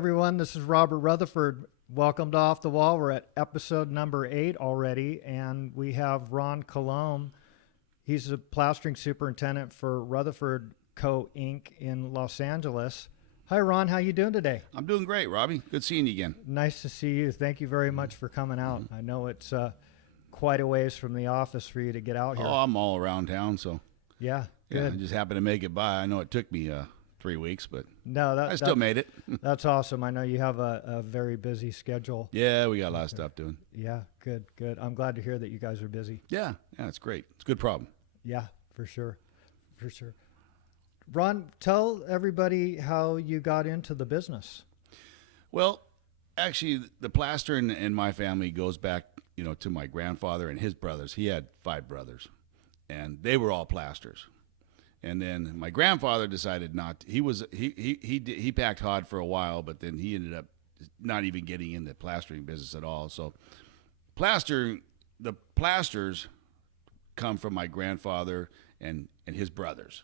everyone. This is Robert Rutherford. Welcome to Off the Wall. We're at episode number 8 already, and we have Ron COULOMBE. He's the plastering superintendent for Rutherford Co. Inc. in Los Angeles. Hi, Ron. How you doing today? I'm doing great, Robbie. Good seeing you again. Nice to see you. Thank you very much for coming out. I know it's quite a ways from the office for you to get out here. Oh, I'm all around town, so Yeah, yeah, good. I just happened to make it by. I know it took me 3 weeks, but No, I still made it. That's awesome. I know you have a very busy schedule. Yeah, we got a lot of stuff doing. Yeah, good. I'm glad to hear that you guys are busy. Yeah, it's great. It's a good problem. Yeah, for sure. Ron, tell everybody how you got into the business. Well, actually, the plaster in my family goes back, to my grandfather and his brothers. He had 5 brothers, and they were all plasters. And then my grandfather decided not to. He packed hod for a while, but then he ended up not even getting in the plastering business at all. So the plasters come from my grandfather and his brothers.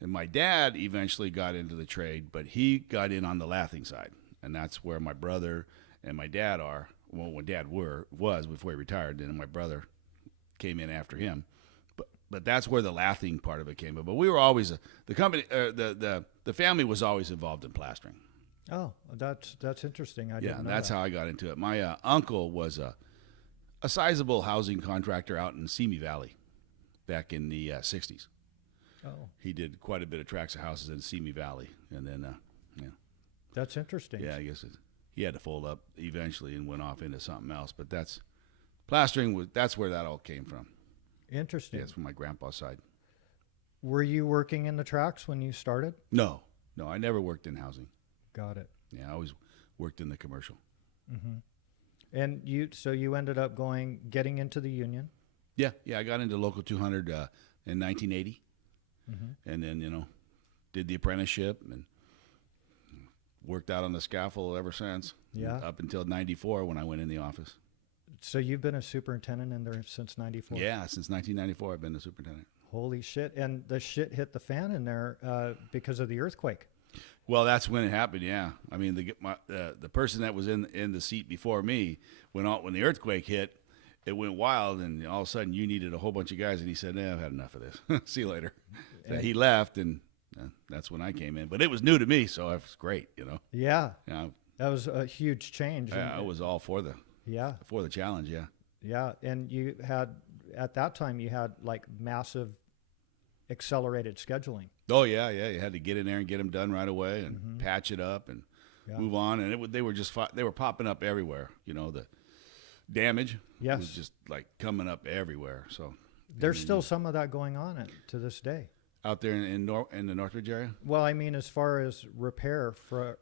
And my dad eventually got into the trade, but he got in on the lathing side. And that's where my brother and my dad are. Well, when Dad was before he retired, then my brother came in after him. But that's where the lathing part of it came in. But we were always the company. The family was always involved in plastering. Oh, that's interesting. I didn't know that's that. how I got into it. My uncle was a sizable housing contractor out in Simi Valley back in the 60s. Oh, He did quite a bit of tracts of houses in Simi Valley, and then that's interesting. I guess he had to fold up eventually and went off into something else. But that's plastering. That's where that all came from. Interesting. Yeah, it's from my grandpa's side. Were you working in the tracks when you started? No, I never worked in housing. Got it. Yeah, I always worked in the commercial. Mm-hmm. And you ended up getting into the union. Yeah, I got into Local 200 in 1980, Mm-hmm. and then did the apprenticeship and worked out on the scaffold ever since. Yeah. Up until 94 when I went in the office. So you've been a superintendent in there since 94? Yeah, since 1994 I've been the superintendent. Holy shit. And the shit hit the fan in there because of the earthquake. Well, that's when it happened. Yeah, I mean the person that was in the seat before me when the earthquake hit, it went wild, and all of a sudden you needed a whole bunch of guys, and he said, I've had enough of this. See you later. So he left, and that's when I came in. But it was new to me, so it was great, Yeah. Yeah, That was a huge change. I was all for the challenge. Yeah. Yeah. And at that time you had like massive accelerated scheduling. Oh yeah. You had to get in there and get them done right away and patch it up and move on. And they were popping up everywhere. The damage was just like coming up everywhere. So there's still some of that going on to this day. Out there in the Northridge area? Well, I mean, as far as repair for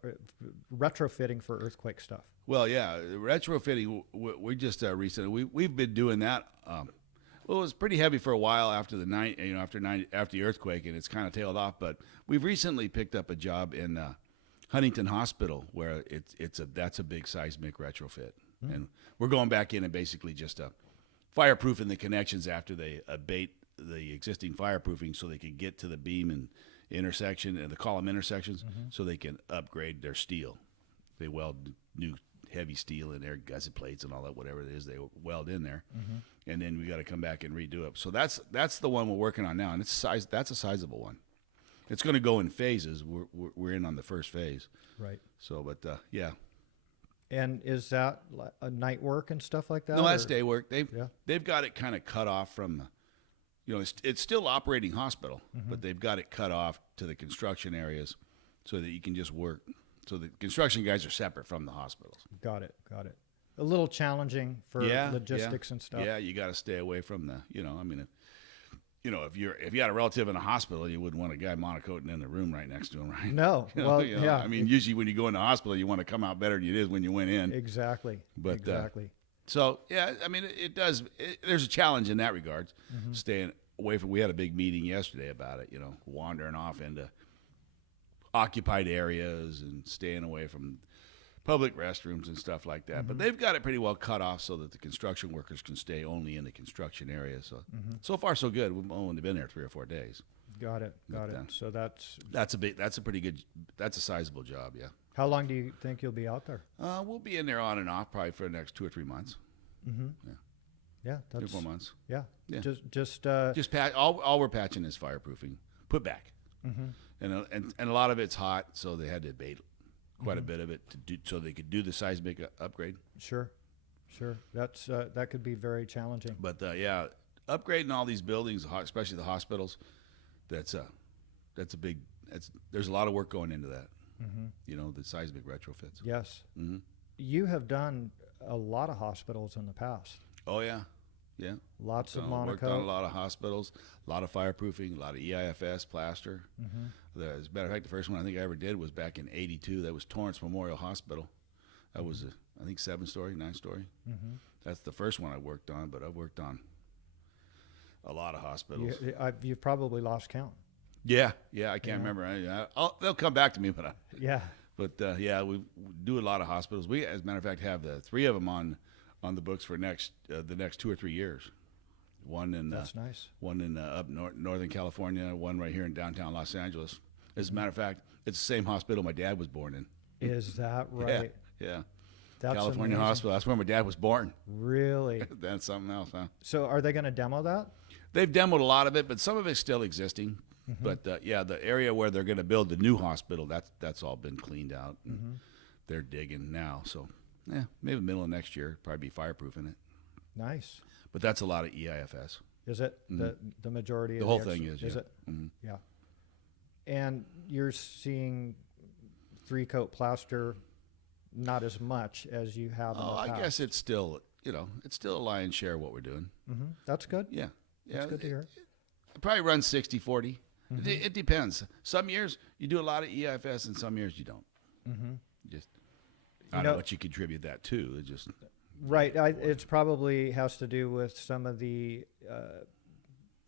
retrofitting for earthquake stuff. Well, yeah, retrofitting. We just recently we've been doing that. Well, it was pretty heavy for a while after after the earthquake, and it's kind of tailed off. But we've recently picked up a job in Huntington Hospital where that's a big seismic retrofit, and we're going back in and basically just fireproofing the connections after they abate the existing fireproofing so they can get to the beam and intersection and the column intersections so they can upgrade their steel. They weld new heavy steel in there, gusset plates and all that, whatever it is they weld in there. And then we got to come back and redo it. So that's the one we're working on now, and that's a sizable one. It's going to go in phases. We're in on the first phase. Right. So, but yeah. And is that a night work and stuff like that? No, that's day work. They've got it kind of cut off from it's still operating hospital, but they've got it cut off to the construction areas so that you can just work. So the construction guys are separate from the hospitals. Got it. A little challenging for logistics and stuff. Yeah, you got to stay away from the, if you had a relative in a hospital, you wouldn't want a guy monocoating in the room right next to him, right? No. Yeah. I mean, usually when you go in the hospital, you want to come out better than you did when you went in. Exactly. But, exactly. So, yeah, I mean, it does. There's a challenge in that regard, staying away from. We had a big meeting yesterday about it, wandering off into occupied areas and staying away from public restrooms and stuff like that. But they've got it pretty well cut off so that the construction workers can stay only in the construction area. So, so far, so good. We've only been there 3 or 4 days. Got it. Got it. So that's that's a sizable job. Yeah. how long do you think you'll be out there? We'll be in there on and off probably for the next 2 or 3 months. Mm-hmm. Yeah. Yeah, 3 or that's 4 months. yeah. Yeah. Just Patch. All we're patching is fireproofing, put back, mm-hmm. and a lot of it's hot, so they had to abate quite a bit of it to do so they could do the seismic upgrade. Sure. That's that could be very challenging. But yeah, upgrading all these buildings, especially the hospitals, that's a big. There's a lot of work going into that. Mm-hmm. You know, the seismic retrofits. Yes. Mm-hmm. You have done a lot of hospitals in the past. Oh yeah, yeah. Lots of Worked on a Monaco. lot of hospitals, a lot of fireproofing, a lot of eifs plaster. Mm-hmm. As a matter of fact, the first one I think I ever did was back in '82. That was Torrance Memorial Hospital. That was I think 7-story, 9-story. Mm-hmm. That's the first one I worked on, but I've worked on a lot of hospitals. You've probably lost count. Yeah, I can't remember. They'll come back to me, Yeah. Yeah, we do a lot of hospitals. We, as a matter of fact, have the 3 of them on the books for the next 2 or 3 years. One in That's nice. One in up northern California, one right here in downtown Los Angeles. As a matter of fact, it's the same hospital my dad was born in. Is that right? Yeah. That's California amazing. Hospital. That's where my dad was born. Really? That's something else, huh? So are they going to demo that? They've demoed a lot of it, but some of it's still existing. Mm-hmm. But yeah, the area where they're going to build the new hospital, that's all been cleaned out. And they're digging now. So yeah, maybe the middle of next year, probably be fireproofing it. Nice. But that's a lot of EIFS. Is it the majority? The of whole the thing is. Is yeah. it? Mm-hmm. Yeah. And you're seeing 3-coat plaster, not as much as you have in the past. I guess it's still a lion's share of what we're doing. Mm-hmm. That's good. Yeah. That's good to hear. It probably runs 60-40. Mm-hmm. It depends. Some years you do a lot of EIFS, and some years you don't. Mm-hmm. Just I don't know what you contribute that to. It just right. It's probably has to do with some of the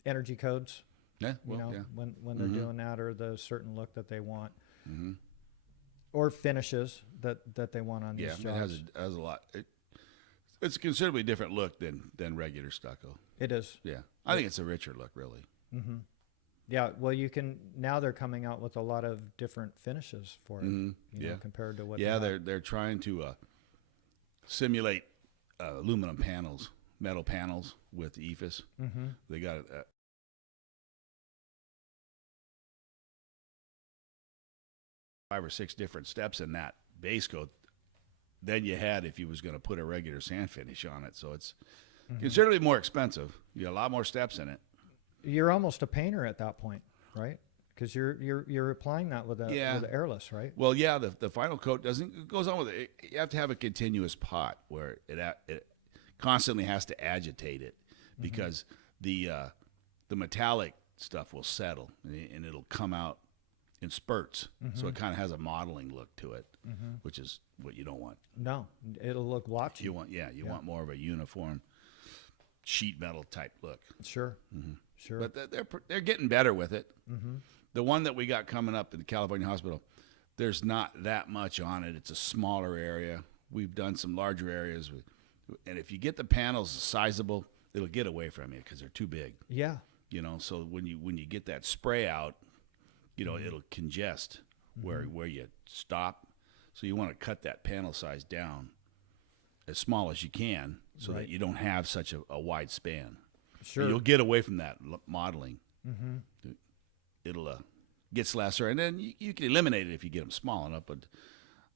energy codes. Yeah. Well, when they're doing that, or the certain look that they want, mm-hmm. or finishes that they want on these jobs. It has a lot. It's a considerably different look than regular stucco. It is. Yeah, I think it's a richer look, really. Mm-hmm. Yeah, well, now they're coming out with a lot of different finishes for it. Mm-hmm. You know, compared to what. Yeah, they're trying to simulate aluminum panels, metal panels with eifs. Mm-hmm. They got 5 or 6 different steps in that base coat than you had if you was going to put a regular sand finish on it. So it's considerably more expensive. You got a lot more steps in it. You're almost a painter at that point, right? Because you're applying that with a airless, right? Well, yeah, the final coat goes on with it. You have to have a continuous pot where it constantly has to agitate it because the metallic stuff will settle and it'll come out in spurts. So it kind of has a modeling look to it, which is what you don't want. No, it'll look blotchy. You want more of a uniform sheet metal type look. Sure. Sure. But they're getting better with it. Mm-hmm. The one that we got coming up at the California Hospital, there's not that much on it. It's a smaller area. We've done some larger areas, and if you get the panels sizable, it'll get away from you because they're too big. Yeah. You know, so when you get that spray out, you know, it'll congest where you stop. So you want to cut that panel size down as small as you can so that you don't have such a wide span. Sure. And you'll get away from that modeling. It'll get lesser, and then you can eliminate it if you get them small enough. But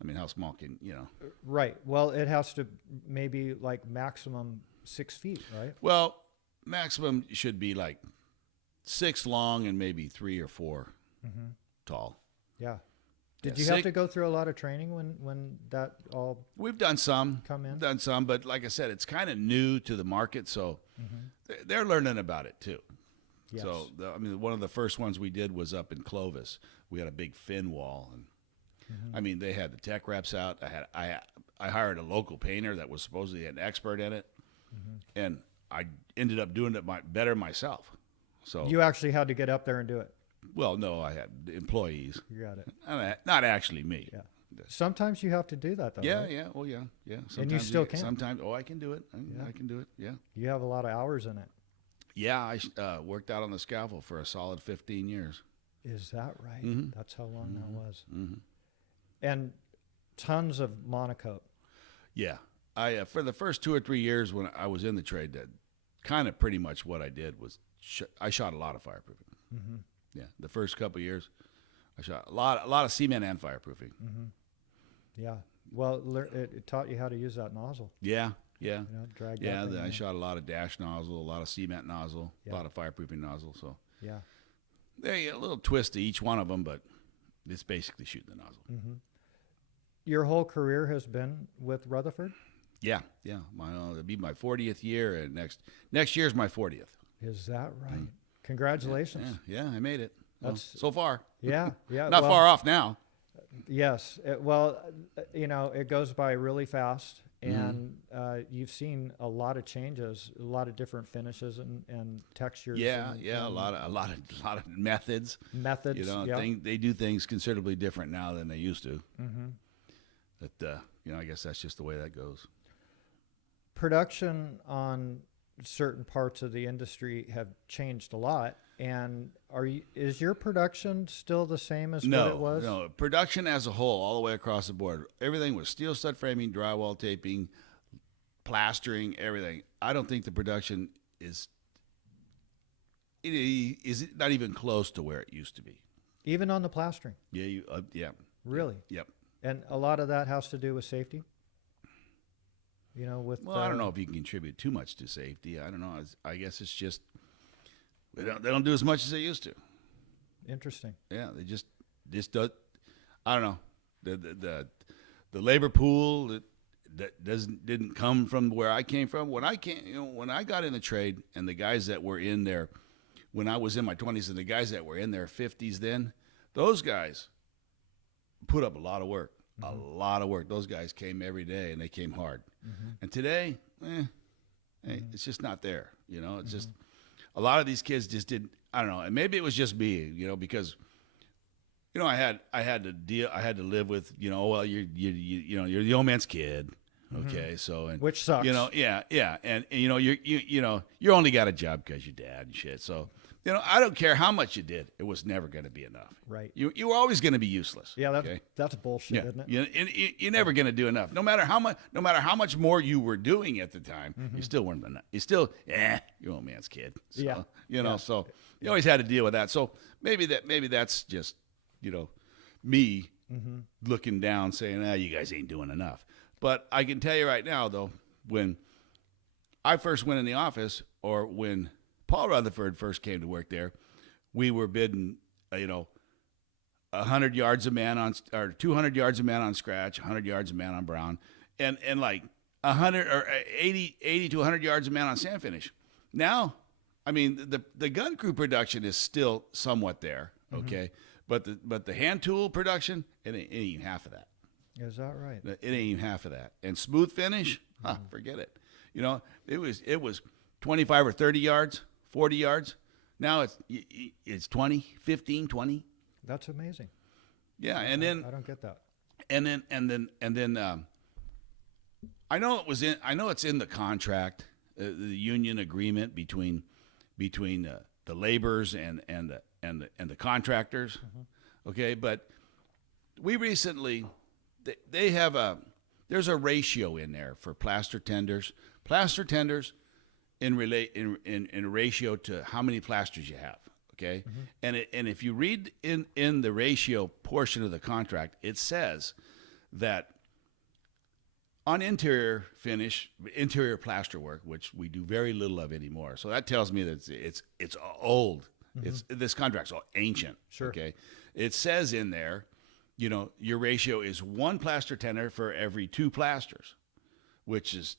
I mean, how small can you know? Right. Well, it has to maybe like maximum 6 feet, right? Well, maximum should be like 6 long and maybe 3 or 4 tall. Yeah. Did you have to go through a lot of training when that all? We've done some. Come in? Done some, but like I said, it's kind of new to the market, so they're learning about it too. Yes. So one of the first ones we did was up in Clovis. We had a big fin wall, and I mean they had the tech reps out. I hired a local painter that was supposedly an expert in it, and I ended up doing it better myself. So you actually had to get up there and do it. Well, no, I had employees. You got it. Not actually me. Yeah. Sometimes you have to do that, though. Yeah, right? yeah. Oh, yeah, yeah. Sometimes And you still can. Sometimes, I can do it. I can do it. Yeah. You have a lot of hours in it. Yeah, I worked out on the scaffold for a solid 15 years. Is that right? Mm-hmm. That's how long that was. Mm-hmm. And tons of monocoat. Yeah. I for the first 2 or 3 years when I was in the trade, that kind of pretty much what I did was I shot a lot of fireproofing. Mm-hmm. Yeah, the first couple of years, I shot a lot of cement and fireproofing. Mm-hmm. Yeah. Well, it taught you how to use that nozzle. Yeah, yeah, You know, drag that yeah. thing I in. shot a lot of dash nozzle, a lot of cement nozzle, Yeah. a lot of fireproofing nozzle. So Yeah. there you a little twist to each one of them, but it's basically shooting the nozzle. Mm-hmm. Your whole career has been with Rutherford? Yeah, yeah. It'll be my 40th year, and next year's my 40th. Is that right? Congratulations. Yeah, I made it. Well, That's- so far. Yeah. Yeah. Not well, far off now. Yes. You know, it goes by really fast, and you've seen a lot of changes, a lot of different finishes and textures. Yeah, and, yeah. and A lot of methods. methods. You know, yeah. they do things considerably different now than they used to. Mm-hmm. But you know, I guess that's just the way that goes. Production on certain parts of the industry have changed a lot. And is your production still the same as what it was? No. Production as a whole, all the way across the board, everything was steel stud framing, drywall taping, plastering, everything. I don't think the production is not even close to where it used to be. Even on the plastering? Yeah, yeah. Really? Yep. And a lot of that has to do with safety? You know, with Well, I don't know if you can contribute too much to safety. I don't know. I guess it's just they don't do as much as they used to. Interesting. Yeah, they just do. I don't know. The labor pool that didn't come from where I came from. When I got in the trade, and the guys that were in there when I was in my 20s, and the guys that were in their 50s then, those guys put up a lot of work. A lot of work. Those guys came every day, and they came hard. And today, hey, it's just not there. You know, it's just a lot of these kids just didn't. I don't know, and maybe it was just me. You know, because I had to live with. Well, you're the old man's kid. Okay, so and Which sucks. yeah, and you only got a job because your dad and shit. So I don't care how much you did, it was never going to be enough. Right. You were always going to be useless. Yeah, okay? that's bullshit, isn't it? You're never going to do enough. No matter how much more you were doing at the time, you still weren't enough. You still, you're old man's kid. So, Yeah. So you always had to deal with that. So maybe that's just, me looking down saying, you guys ain't doing enough. But I can tell you right now, though, when I first went in the office, or when Paul Rutherford first came to work there, we were bidding, 100 yards a man or 200 yards a man on scratch, 100 yards a man on brown, and like 100 or 80 to 100 yards a man on sand finish. Now, I mean, the gun crew production is still somewhat there, okay, but the hand tool production, it ain't even half of that. Is that right? It ain't even half of that. And smooth finish, forget it. It was 25 or 30 yards, 40 yards. Now it's 20, 15, 20. That's amazing. Yeah, and then I don't get that. and then I know it's in the contract, the union agreement between the laborers and the contractors. Okay, but we recently they have there's a ratio in there for plaster tenders. Plaster tenders in a ratio to how many plasters you have. Okay, and if you read in the ratio portion of the contract, it says that on interior plaster work, which we do very little of anymore. So that tells me that it's old. This contract's all ancient. Sure. Okay, it says in there, your ratio is 1 plaster tender for every 2 plasters, which is,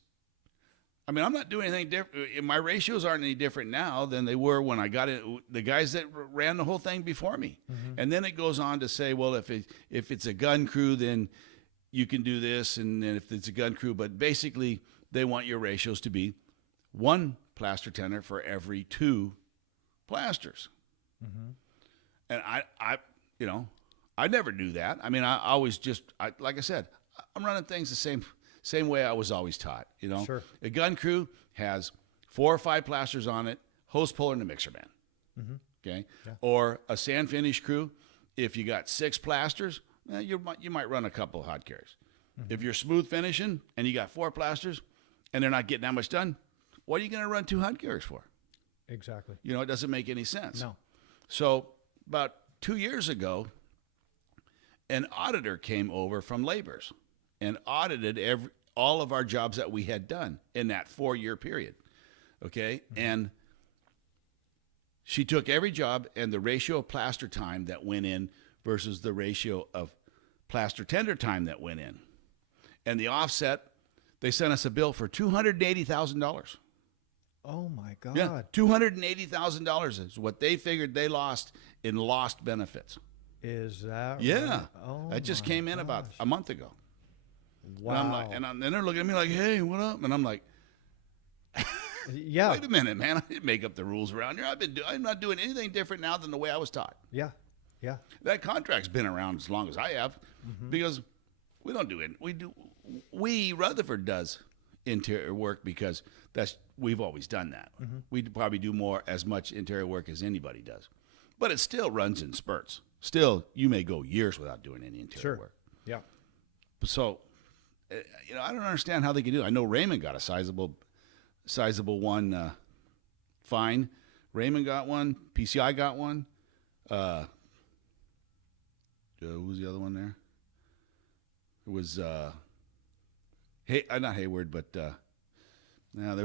I mean, I'm not doing anything different. My ratios aren't any different now than they were when I got it. The guys that ran the whole thing before me. And then it goes on to say, well, if it's a gun crew, then you can do this, and then if it's a gun crew, but basically they want your ratios to be 1 plaster tender for every 2 plasters. And I never do that. I mean, I always like I said, I'm running things the same way I was always taught. Sure. A gun crew has 4 or 5 plasters on it, hose puller and a mixer man. Mm-hmm. Okay. Yeah. Or a sand finish crew. If you got 6 plasters, you might run a couple of hot carries. Mm-hmm. If you're smooth finishing and you got 4 plasters and they're not getting that much done, what are you going to run 2 hot carries for? Exactly. You know, it doesn't make any sense. No. So about 2 years ago, an auditor came over from Labor's and audited all of our jobs that we had done in that 4-year period. Okay. Mm-hmm. And she took every job and the ratio of plaster time that went in versus the ratio of plaster tender time that went in. And the offset, they sent us a bill for $280,000. Oh my God. Yeah, $280,000 is what they figured they lost in lost benefits. Is that Yeah. right? Oh, that just my came in gosh. about a month ago. Wow. And they're looking at me like, hey, what up? And I'm like, yeah. wait a minute, man. I didn't make up the rules around here. I'm not doing anything different now than the way I was taught. Yeah. Yeah. That contract's been around as long as I have, because we don't do it. We Rutherford does interior work because we've always done that. We probably do as much interior work as anybody does, but it still runs in spurts. Still, you may go years without doing any interior work. Yeah. So, I don't understand how they can do it. I know Raymond got a sizable one fine. Raymond got one. PCI got one. Who was the other one there? It was not Hayward, but there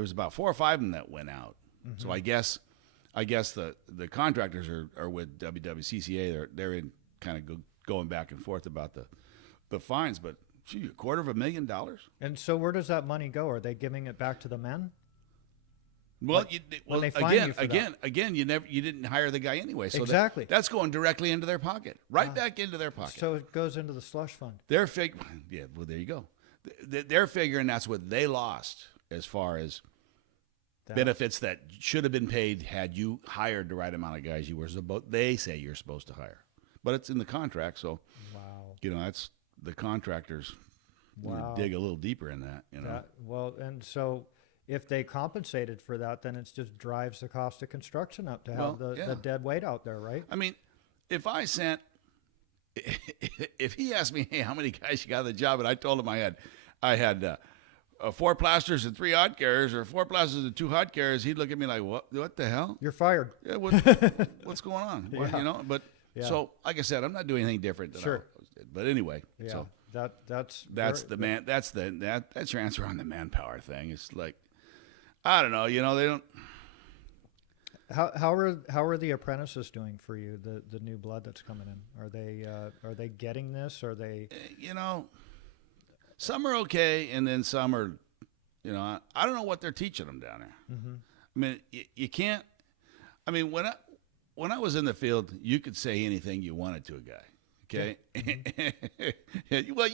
was about 4 or 5 of them that went out. So I guess the contractors are with WWCCA. They're in kind of going back and forth about the fines, but gee, $250,000. And so where does that money go? Are they giving it back to the men? Well, when they fine you for again, you didn't hire the guy anyway. So exactly. That's going directly into their pocket, back into their pocket. So it goes into the slush fund. They're yeah. Well, there you go. They're figuring that's what they lost as far as benefits that should have been paid had you hired the right amount of guys you were supposed. They say you're supposed to hire, but it's in the contract. So, wow. That's the contractors. Wow. Dig a little deeper in that. Well, and so if they compensated for that, then it just drives the cost of construction up to have the dead weight out there, right? I mean, if he asked me, hey, how many guys you got on the job, and I told him I had 4 plasters and 3 hot carriers, or 4 plasters and 2 hot carriers, he'd look at me like, what the hell? You're fired. Yeah, what's going on? Yeah. But so like I said, I'm not doing anything different than I always did. But anyway, yeah, so that's your answer on the manpower thing. It's like, I don't know, they don't. How are the apprentices doing for you? The new blood that's coming in. Are they getting this? Are they? Some are okay, and then some are, I don't know what they're teaching them down there. Mm-hmm. I mean, you can't. I mean, when I was in the field, you could say anything you wanted to a guy. Okay. Mm-hmm. Well,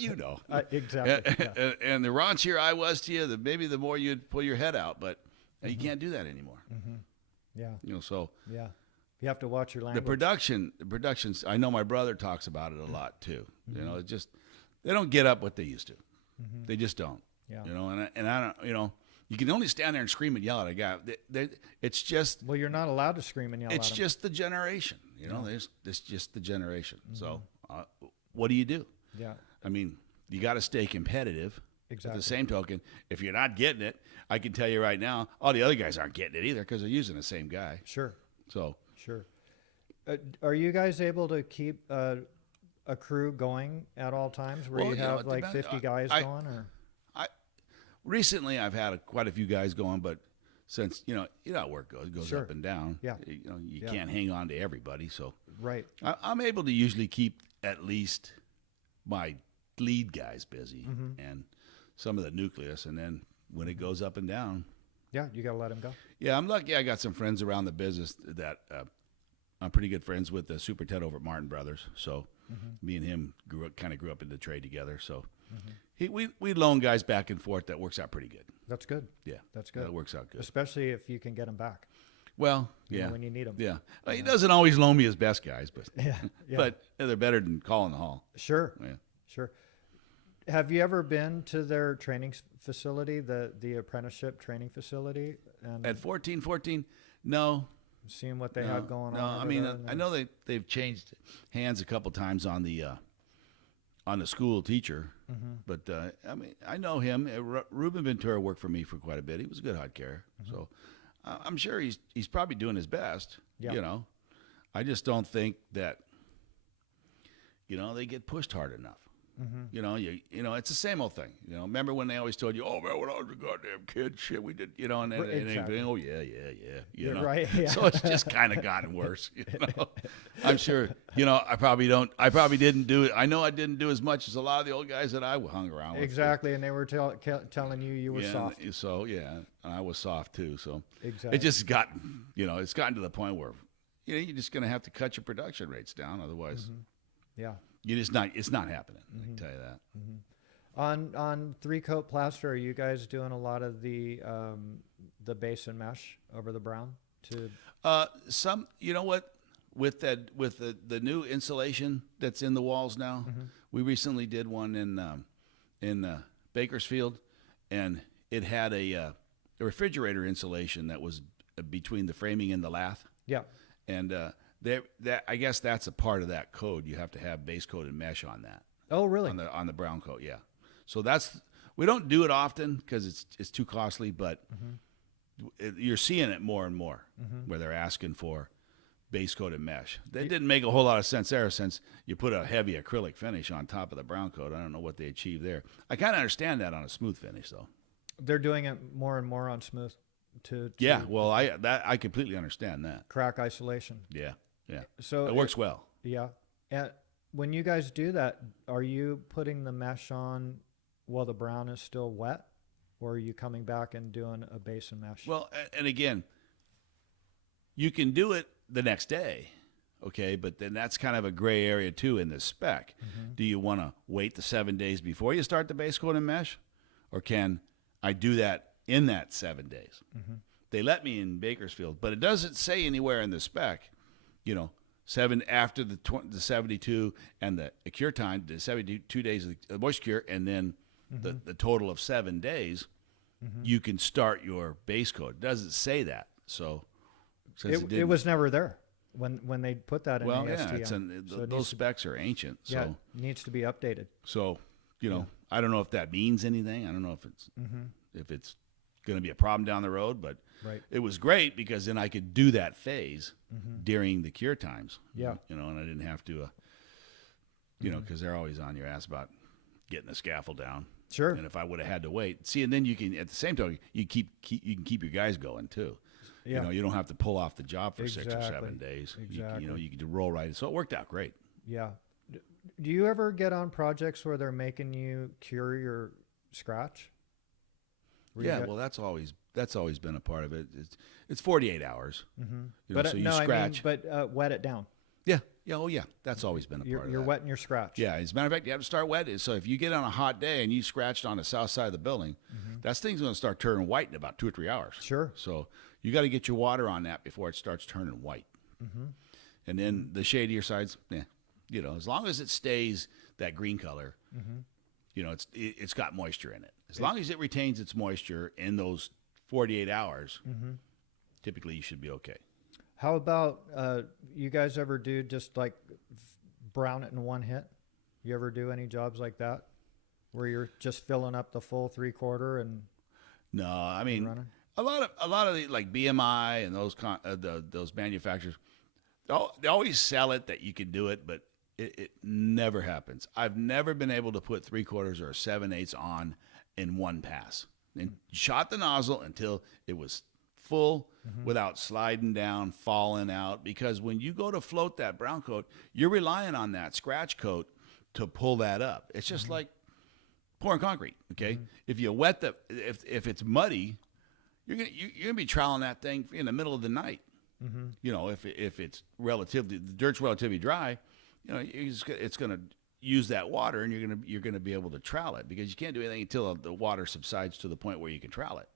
exactly. Yeah. And the raunchier I was to you, maybe the more you'd pull your head out, but you can't do that anymore. Mm-hmm. Yeah. So yeah, you have to watch your language. The productions. I know my brother talks about it a lot too. Mm-hmm. It just they don't get up what they used to. Mm-hmm. They just don't. Yeah. And I don't. You can only stand there and scream and yell at a guy. It's just. Well, you're not allowed to scream and yell at him. It's just the generation. It's just the generation. Mm-hmm. So, what do? Yeah. I mean, you got to stay competitive. Exactly. At the same token, if you're not getting it, I can tell you right now, all the other guys aren't getting it either because they're using the same guy. Sure. So. Sure. Are you guys able to keep a crew going at all times where you have like 50 guys going? Or recently I've had quite a few guys going, but since how work goes sure. up and down. Yeah. You can't hang on to everybody. So right. I'm able to usually keep at least my lead guys busy and some of the nucleus, and then when it goes up and down, you got to let them go. Yeah, I'm lucky. I got some friends around the business that I'm pretty good friends with. The superintendent over at Martin Brothers. So me and him grew up in the trade together. So we loan guys back and forth. That works out pretty good. That's good. Yeah, that's good. That works out good, especially if you can get them back. Well, yeah, when you need them. Yeah, he doesn't always loan me his best guys, but yeah. but they're better than calling the hall. Sure. Yeah. Sure. Have you ever been to their training facility, the apprenticeship training facility? At 1414, no. seeing what they had going No, on. I mean, I know they've changed hands a couple times on the school teacher, but I mean, I know him. Ruben Ventura worked for me for quite a bit. He was a good hot carrier, so I'm sure he's probably doing his best. Yeah. You know, I just don't think that they get pushed hard enough. You know, it's the same old thing. You know, remember when they always told you, "Oh man, when I was a goddamn kid, shit, we did," and Exactly. oh yeah, you know. Right. Yeah. So it's just kind of gotten worse. I'm sure. I probably didn't do it. I know I didn't do as much as a lot of the old guys that I hung around with. Exactly, and they were telling you were soft. So yeah, and I was soft too. So Exactly. it just it's gotten to the point where you're just going to have to cut your production rates down, otherwise. Yeah. It's not happening. I can tell you that. On 3-coat plaster, are you guys doing a lot of the base and mesh over the brown? Some, you know what, with the new insulation that's in the walls now, we recently did one in Bakersfield, and it had a refrigerator insulation that was between the framing and the lath. Yeah. And that I guess that's a part of that code. You have to have base coat and mesh on that. Oh, really? On the brown coat, yeah. So we don't do it often because it's too costly, but you're seeing it more and more where they're asking for base coat and mesh. That didn't make a whole lot of sense there, since you put a heavy acrylic finish on top of the brown coat. I don't know what they achieved there. I kind of understand that on a smooth finish, though. They're doing it more and more on smooth to Yeah, well, I completely understand that. crack isolation. Yeah. So It works well. Yeah. And when you guys do that, are you putting the mesh on while the brown is still wet, or are you coming back and doing a base and mesh? Well, and again, you can do it the next day, okay? But then that's kind of a gray area too in the spec. Do you want to wait the 7 days before you start the base coat and mesh, or can I do that in that 7 days? They let me in Bakersfield, but it doesn't say anywhere in the spec, 7 after the 72 and the cure time, the 72 days of the moisture cure, and then the total of 7 days, you can start your base coat. It doesn't say that, so it was never there when they put that in the STM. So those specs are ancient. So yeah, it needs to be updated. So I don't know if that means anything. I don't know if it's going to be a problem down the road, but Right. it was great because then I could do that phase during the cure times. Yeah. And I didn't have to, because they're always on your ass about getting the scaffold down. Sure. And if I would have had to wait, see, and then you can, at the same time, you can keep your guys going too. Yeah. You don't have to pull off the job for 6 or Exactly. 7 days. Exactly. You can roll right. So it worked out great. Yeah. Do you ever get on projects where they're making you cure your scratch? Well, that's always been a part of it. It's 48 hours. But so you scratch. wet it down. Yeah. Oh yeah. That's always been a part of You're that. wetting your scratch. Yeah. As a matter of fact, you have to start wet. So if you get on a hot day and you scratched on the south side of the building, that thing's going to start turning white in about 2 or 3 hours. Sure. So you got to get your water on that before it starts turning white. And then the shadier sides, as long as it stays that green color, it's got moisture in it. As long as it retains its moisture in those 48 hours, typically you should be okay. How about you guys ever do just like brown it in one hit? You ever do any jobs like that where you're just filling up the full 3/4 and No, I mean running? a lot of the, like BMI and those manufacturers, they always sell it that you can do it, but it never happens. I've never been able to put 3/4 or 7/8 on in one pass, and shot the nozzle until it was full without sliding down, falling out. Because when you go to float that brown coat, you're relying on that scratch coat to pull that up. It's just like pouring concrete. Okay, if you wet if it's muddy, you're gonna be troweling that thing in the middle of the night. If it's the dirt's relatively dry, it's gonna use that water, and you're gonna be able to trowel it, because you can't do anything until the water subsides to the point where you can trowel it.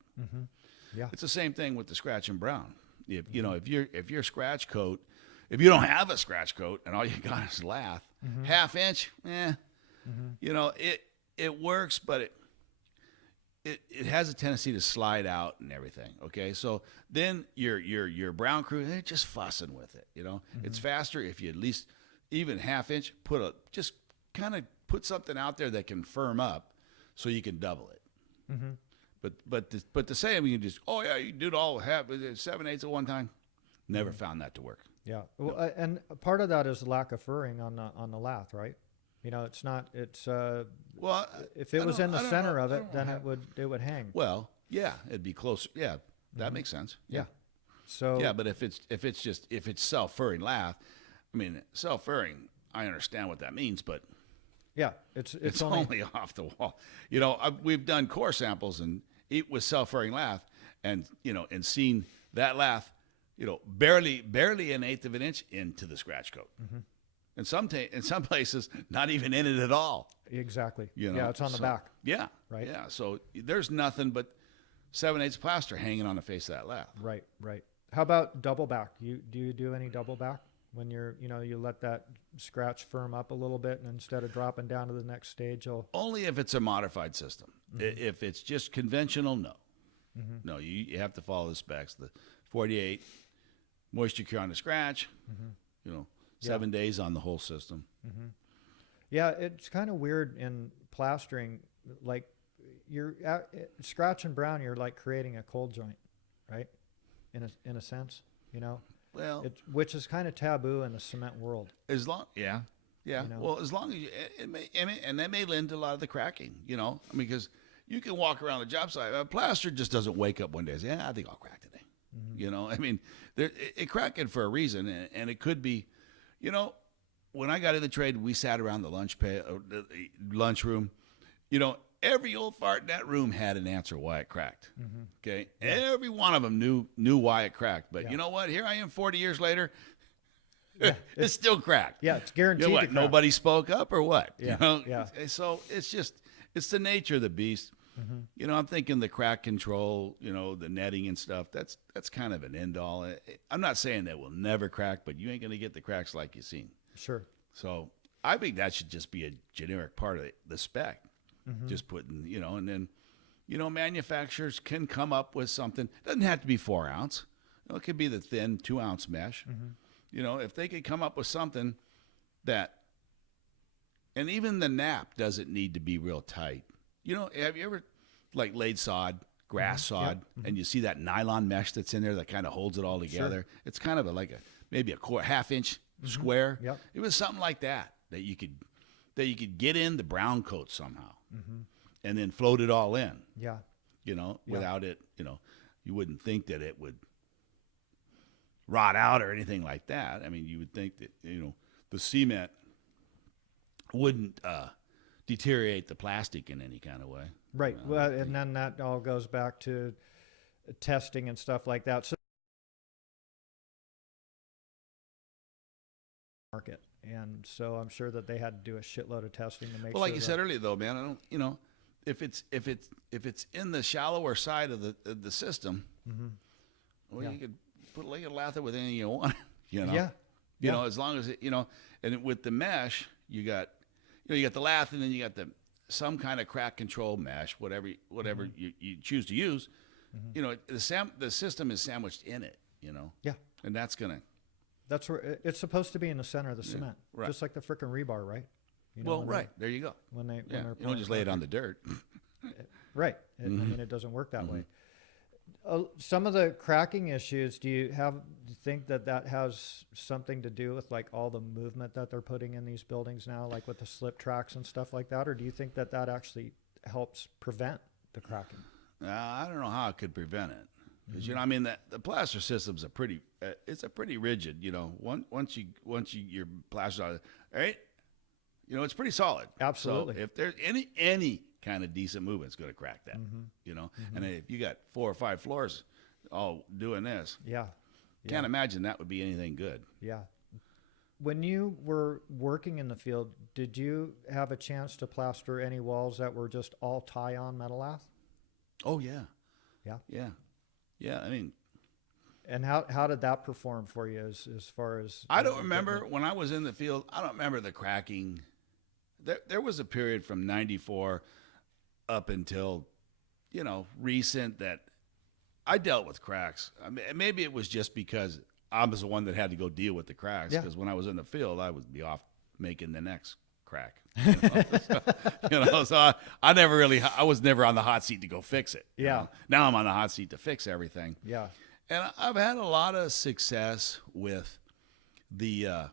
Yeah. It's the same thing with the scratch and brown. If your scratch coat, if you don't have a scratch coat and all you got is lath, half inch, it works, but it has a tendency to slide out and everything. Okay, so then your brown crew, they're just fussing with it. It's faster if you at least even half inch just kind of put something out there that can firm up, so you can double it. But to say you can just you do it all 7/8 at one time, never found that to work. Yeah. Well, and part of that is the lack of furring on the lath, right? It's not. It's well, if it was in the center of it, then it would hang. Well, yeah, it'd be closer. Yeah, that makes sense. Yeah. So yeah, but if it's self-furring lath, I mean self-furring, I understand what that means, but yeah, it's only off the wall. We've done core samples and it was self-furring lath, and and seen that lath, barely 1/8 of an inch into the scratch coat. In some places, not even in it at all. Exactly. Yeah, it's on the back. Yeah. Right. Yeah. So there's nothing but 7/8 plaster hanging on the face of that lath. Right. Right. How about double back? Do you do any double back when you let that scratch firm up a little bit, and instead of dropping down to the next stage, only if it's a modified system. If it's just conventional, no. No, you have to follow the specs. The 48 moisture cure on the scratch. 7 days on the whole system. Yeah, it's kind of weird in plastering. Like you're scratch and brown, you're like creating a cold joint, right? In a sense, Well, which is kind of taboo in the cement world. As long, yeah. Well, as long as and that may lend to a lot of the cracking. Because you can walk around the job site. Plaster just doesn't wake up one day and say, I think I'll crack today. It cracking for a reason, and it could be. When I got in the trade, we sat around the lunchroom. Every old fart in that room had an answer why it cracked. Okay, every one of them knew why it cracked. But you know what? Here I am, 40 years later. It's still cracked. Yeah, it's guaranteed. What? Nobody spoke up or what? Yeah. So it's the nature of the beast. I'm thinking the crack control, the netting and stuff, that's kind of an end all. I'm not saying that will never crack, but you ain't going to get the cracks like you've seen. Sure. So I think that should just be a generic part of the spec. Just putting, and then, manufacturers can come up with something. It doesn't have to be 4 ounce. It could be the thin 2 ounce mesh. If they could come up with something that, and even the nap doesn't need to be real tight. Have you ever laid sod, grass sod, and you see that nylon mesh that's in there that kind of holds it all together? Sure. It's kind of maybe a half-inch square. Yep. It was something like that you could get in the brown coat somehow, and then float it all in. Yeah. Without it, you wouldn't think that it would rot out or anything like that. I mean, you would think that the cement wouldn't deteriorate the plastic in any kind of way. Right. Well, and then that all goes back to testing and stuff like that. So market. And so I'm sure that they had to do a shitload of testing to make sure. Well, like you said earlier though, man, I don't, if it's in the shallower side of the system, well, you could put a lath it with anything you want, Yeah. As long as it, and with the mesh, you got the lath, and then you got some kind of crack control mesh, whatever you choose to use. The system is sandwiched in it. Yeah. And that's where it's supposed to be, in the center of the cement, right. Just like the frickin' rebar, right? Right. There you go. When they're you don't just lay it on the dirt. Right. I mean, it doesn't work that way. Some of the cracking issues, do you think that has something to do with all the movement that they're putting in these buildings now, like with the slip tracks and stuff like that? Or do you think that actually helps prevent the cracking? I don't know how it could prevent it. Because, the plaster system's it's a pretty rigid, once your plaster's on it, all right, it's pretty solid. Absolutely. So if there's any kind of decent movement, it's going to crack that, and if you got 4 or 5 floors all doing this, can't imagine that would be anything good. Yeah. When you were working in the field, did you have a chance to plaster any walls that were just all tie-on metal lath? Oh, yeah. Yeah. Yeah, I mean. And how did that perform for you as far as? I don't remember when I was in the field. I don't remember the cracking. There was a period from '94 up until recent that I dealt with cracks. I mean, maybe it was just because I was the one that had to go deal with the cracks. Yeah. Because when I was in the field, I would be off making the next crack. So I was never on the hot seat to go fix it. Yeah. Now I'm on the hot seat to fix everything. Yeah. And I've had a lot of success with the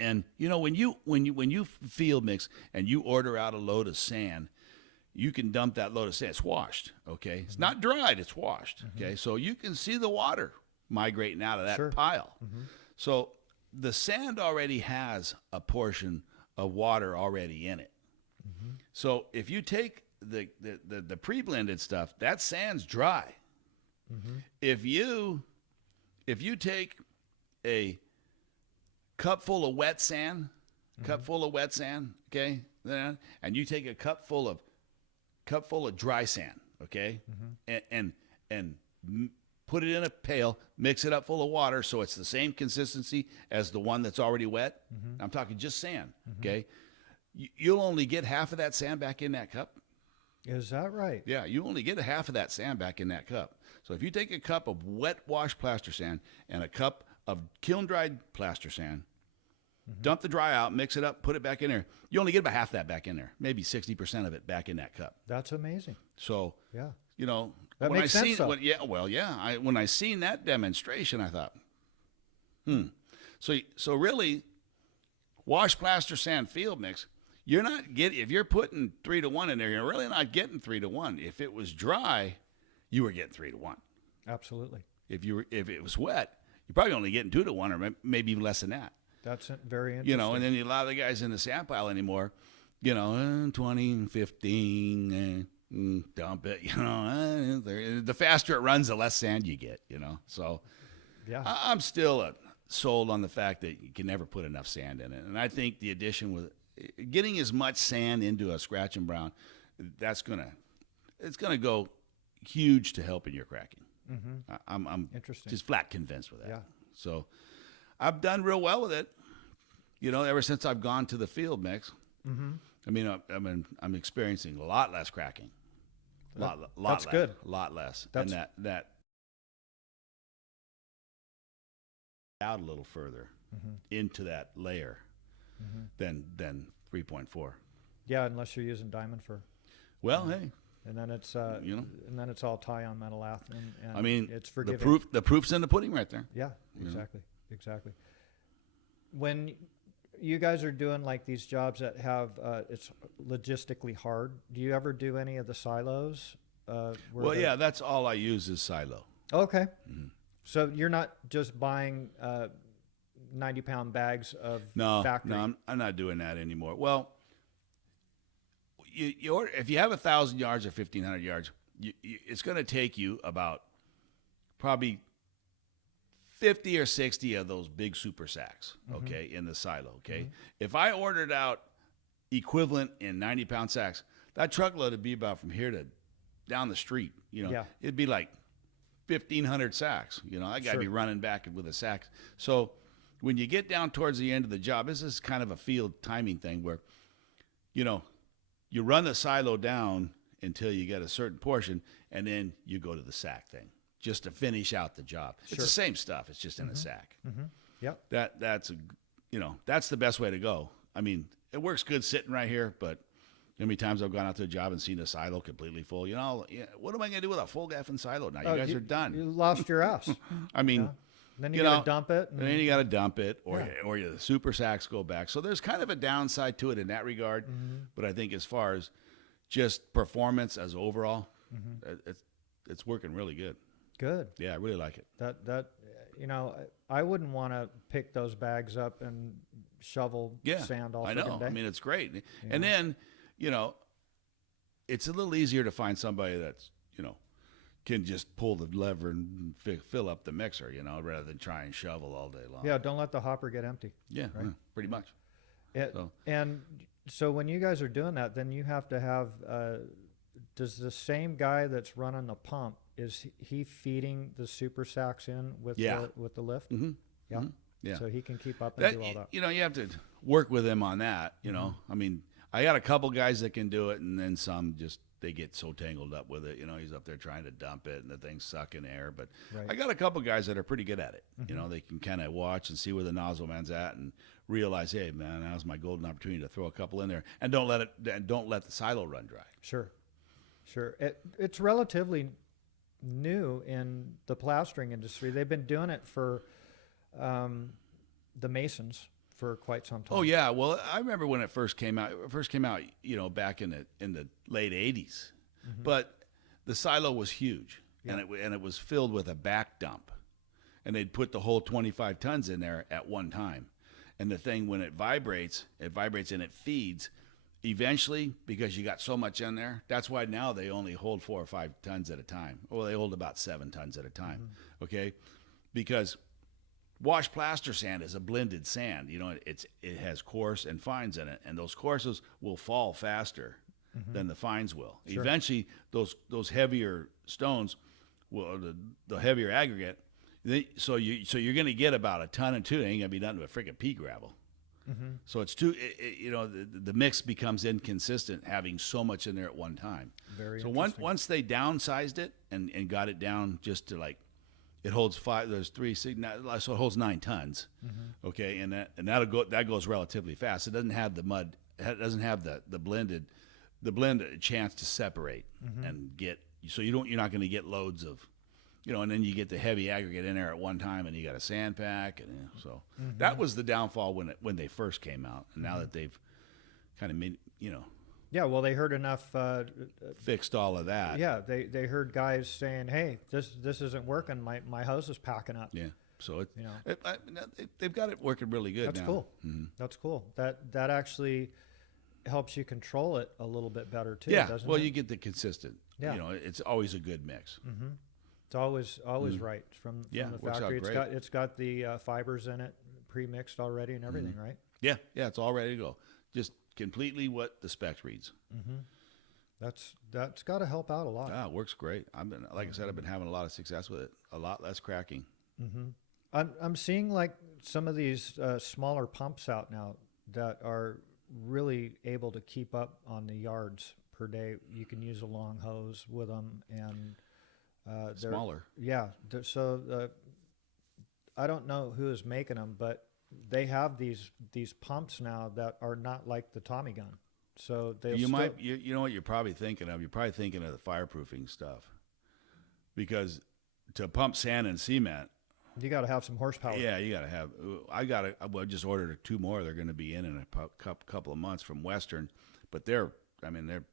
and when you field mix and you order out a load of sand, you can dump that load of sand. It's washed, okay? It's not dried, it's washed, okay? So you can see the water migrating out of that Sure. pile. So the sand already has a portion of water already in it. So if you take the pre-blended stuff, that sand's dry. If you take a cup full of wet sand, okay, and you take a cup full of dry sand, okay, and put it in a pail, mix it up full of water so it's the same consistency as the one that's already wet. I'm talking just sand, okay? You'll only get half of that sand back in that cup. Is that right? Yeah, you only get a half of that sand back in that cup. So if you take a cup of wet wash plaster sand and a cup of kiln dried plaster sand, dump the dry out, mix it up, put it back in there, you only get about half that back in there, maybe 60% of it back in that cup. That's amazing. So, Yeah. when That makes sense, though. when I seen that demonstration, I thought, So really, wash plaster sand field mix, if you're putting 3-to-1 in there, you're really not getting 3-to-1. If it was dry, you were getting 3-to-1. Absolutely. If it was wet, you're probably only getting 2-to-1 or maybe even less than that. That's very interesting. And then a lot of the guys in the sand pile anymore, 20, 15, dump it, the faster it runs, the less sand you get, So Yeah. I'm still sold on the fact that you can never put enough sand in it. And I think the addition with getting as much sand into a scratch and brown, it's going to go huge to helping your cracking. I'm Interesting. just flat convinced with that. Yeah. So I've done real well with it, ever since I've gone to the field mix. I mean, I'm experiencing a lot less cracking. Lot That's less, good. A lot less. That's- And that out a little further into that layer than 3.4. Yeah, unless you're using diamond fur. Well, hey, And then it's and then it's all tie-on metal lath, and I mean, it's forgiving. the proof's in the pudding right there. Yeah, exactly. When you guys are doing like these jobs that have it's logistically hard, do you ever do any of the silos? Yeah, that's all I use is silo. Okay. So you're not just buying 90-pound bags of factory? No, I'm not doing that anymore. Well, if you have 1,000 yards or 1,500 yards, it's going to take you about probably 50 or 60 of those big super sacks, okay, in the silo, okay? If I ordered out equivalent in 90-pound sacks, that truckload would be about from here to down the street, Yeah. It'd be like 1,500 sacks, I got to be running back with a sack. So when you get down towards the end of the job, this is kind of a field timing thing where, you run the silo down until you get a certain portion, and then you go to the sack thing just to finish out the job. It's the same stuff. It's just in a sack. Yep. That's the best way to go. I mean, it works good sitting right here, but how many times I've gone out to a job and seen a silo completely full? What am I going to do with a full effing silo now? You guys are done. You lost your ass. I mean, Then you got to dump it. And then you got to dump it, or the super sacks go back. So there's kind of a downside to it in that regard. But I think as far as just performance as overall, it's working really good. Good. Yeah, I really like it. That I wouldn't want to pick those bags up and shovel sand all I know. freaking day. I mean, it's great. And then, it's a little easier to find somebody that's, can just pull the lever and fill up the mixer, rather than try and shovel all day long. Yeah, don't let the hopper get empty. Yeah, right? pretty much. And so when you guys are doing that, then you have to have, does the same guy that's running the pump, is he feeding the super sacks in with the lift? Mm-hmm. Yeah. Mm-hmm. Yeah. So he can keep up and do all that. You know, you have to work with him on that. You know, I mean, I got a couple guys that can do it, and then some just they get so tangled up with it. You know, he's up there trying to dump it, and the thing's sucking air. But I got a couple guys that are pretty good at it. You know, they can kind of watch and see where the nozzle man's at, and realize, hey, man, now's my golden opportunity to throw a couple in there, and don't let the silo run dry. Sure. It's relatively new in the plastering industry. They've been doing it for the masons for quite some time. Oh yeah, well I remember when it first came out. It first came out, you know, back in the late '80s. But the silo was huge, and it was filled with a back dump, and they'd put the whole 25 tons in there at one time. And the thing, when it vibrates and it feeds. Eventually, because you got so much in there, that's why now they only hold 4 or 5 tons at a time. Well, they hold about 7 tons at a time. Okay, because washed plaster sand is a blended sand. You know, it has coarse and fines in it, and those coarses will fall faster than the fines will. Sure. Eventually, those heavier stones, the heavier aggregate. So you're going to get about a ton and 2. It ain't going to be nothing but freaking pea gravel. So it's you know, the mix becomes inconsistent having so much in there at one time. Very so once they downsized it and got it down just to like, it holds 5. There's 3, so it holds 9 tons. Okay, and that goes relatively fast. It doesn't have the mud. It doesn't have the blend a chance to separate and get. So you're not going to get loads of. You know, and then you get the heavy aggregate in there at one time, and you got a sand pack, and so that was the downfall when they first came out. And now that they've kind of made, you know, yeah, well, they heard enough, fixed all of that. Yeah, they heard guys saying, "Hey, this isn't working. My house is packing up." Yeah, so they've got it working really good. That's now. cool. That's cool. That actually helps you control it a little bit better too. Yeah, doesn't well, it? you get the consistent. Yeah, you know, it's always a good mix. It's always right from the factory. It's got the fibers in it pre-mixed already and everything, right? Yeah, it's all ready to go. Just completely what the specs reads. That's got to help out a lot. Yeah, it works great. Like I said, I've been having a lot of success with it. A lot less cracking. I'm seeing like some of these smaller pumps out now that are really able to keep up on the yards per day. You can use a long hose with them, and smaller. Yeah. So I don't know who is making them, but they have these pumps now that are not like the Tommy gun. So you know what you're probably thinking of? You're probably thinking of the fireproofing stuff, because to pump sand and cement, you got to have some horsepower. Yeah, you got to have. I just ordered 2 more. They're going to be in a couple of months from Western, but their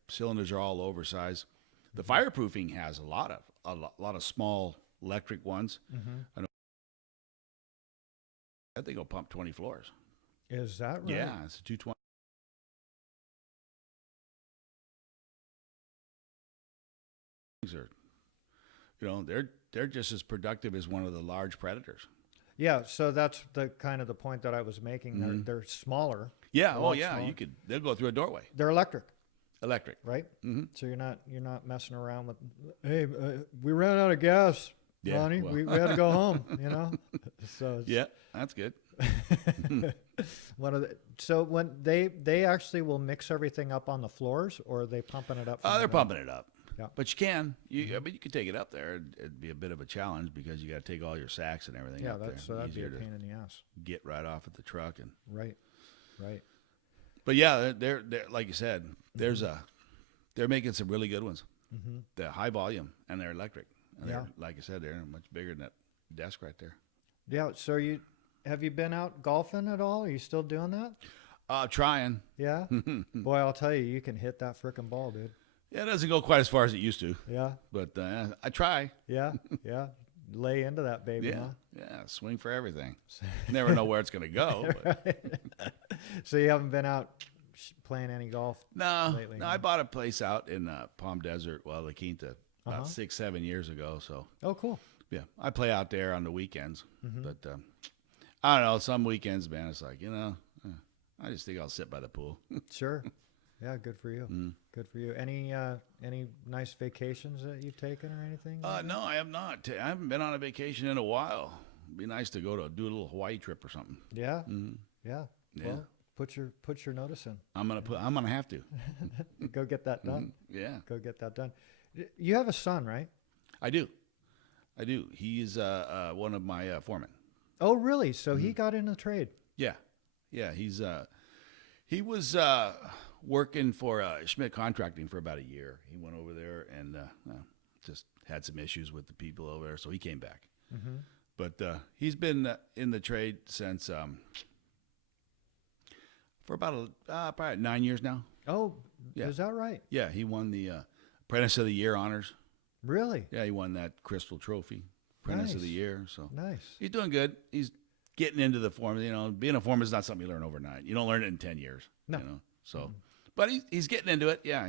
cylinders are all oversized. The fireproofing has a lot of small electric ones. I know they go pump 20 floors. Is that right? Yeah, it's a 220. They're just as productive as one of the large predators. Yeah, so that's the kind of the point that I was making. They're smaller. Yeah, smaller. They'll go through a doorway. They're electric, right? So you're not messing around with. Hey, we ran out of gas, Ronnie. Well. We had to go home. You know. So yeah, that's good. So when they actually will mix everything up on the floors, or are they pumping it up? They're pumping it up. Yeah. But you can. I mean, you can take it up there. It'd be a bit of a challenge because you got to take all your sacks and everything up there. So that'd be a pain in the ass. Get right off at the truck and. Right. But yeah, they're like you said. They're making some really good ones. They're high volume and they're electric. And like I said, they're much bigger than that desk right there. Yeah. So have you been out golfing at all? Are you still doing that? Trying. Yeah. Boy, I'll tell you can hit that frickin' ball, dude. Yeah, it doesn't go quite as far as it used to. Yeah. But I try. Yeah. Lay into that baby, huh? Yeah, swing for everything. Never know where it's going to go. Right. So you haven't been out playing any golf lately? No, I bought a place out in Palm Desert, La Quinta, about 6-7 years ago. So. Oh, cool. Yeah, I play out there on the weekends. But I don't know, some weekends, man, it's like, I just think I'll sit by the pool. Sure. Yeah, good for you. Mm. Good for you. Any nice vacations that you've taken or anything? No, I have not. I haven't been on a vacation in a while. It'd be nice to do a little Hawaii trip or something. Yeah. Mm. Yeah. Yeah. Well, put your notice in. I'm gonna have to. Go get that done. Yeah, Go get that done. You have a son, right? I do. He's one of my foremen. Oh, really? So he got in the trade. Yeah. He was working for Schmidt Contracting for about a year. He went over there and just had some issues with the people over there, so he came back. Mm-hmm. But he's been in the trade since for about probably 9 years now. Oh, Yeah. is that right? Yeah, he won the Apprentice of the Year honors. Really? Yeah, he won that Crystal Trophy, Apprentice of the Nice. Year. So Nice. he's doing good. He's getting into the foreman. You know, being a foreman is not something you learn overnight. You don't learn it in 10 years. No. You know, so, but he's getting into it. Yeah,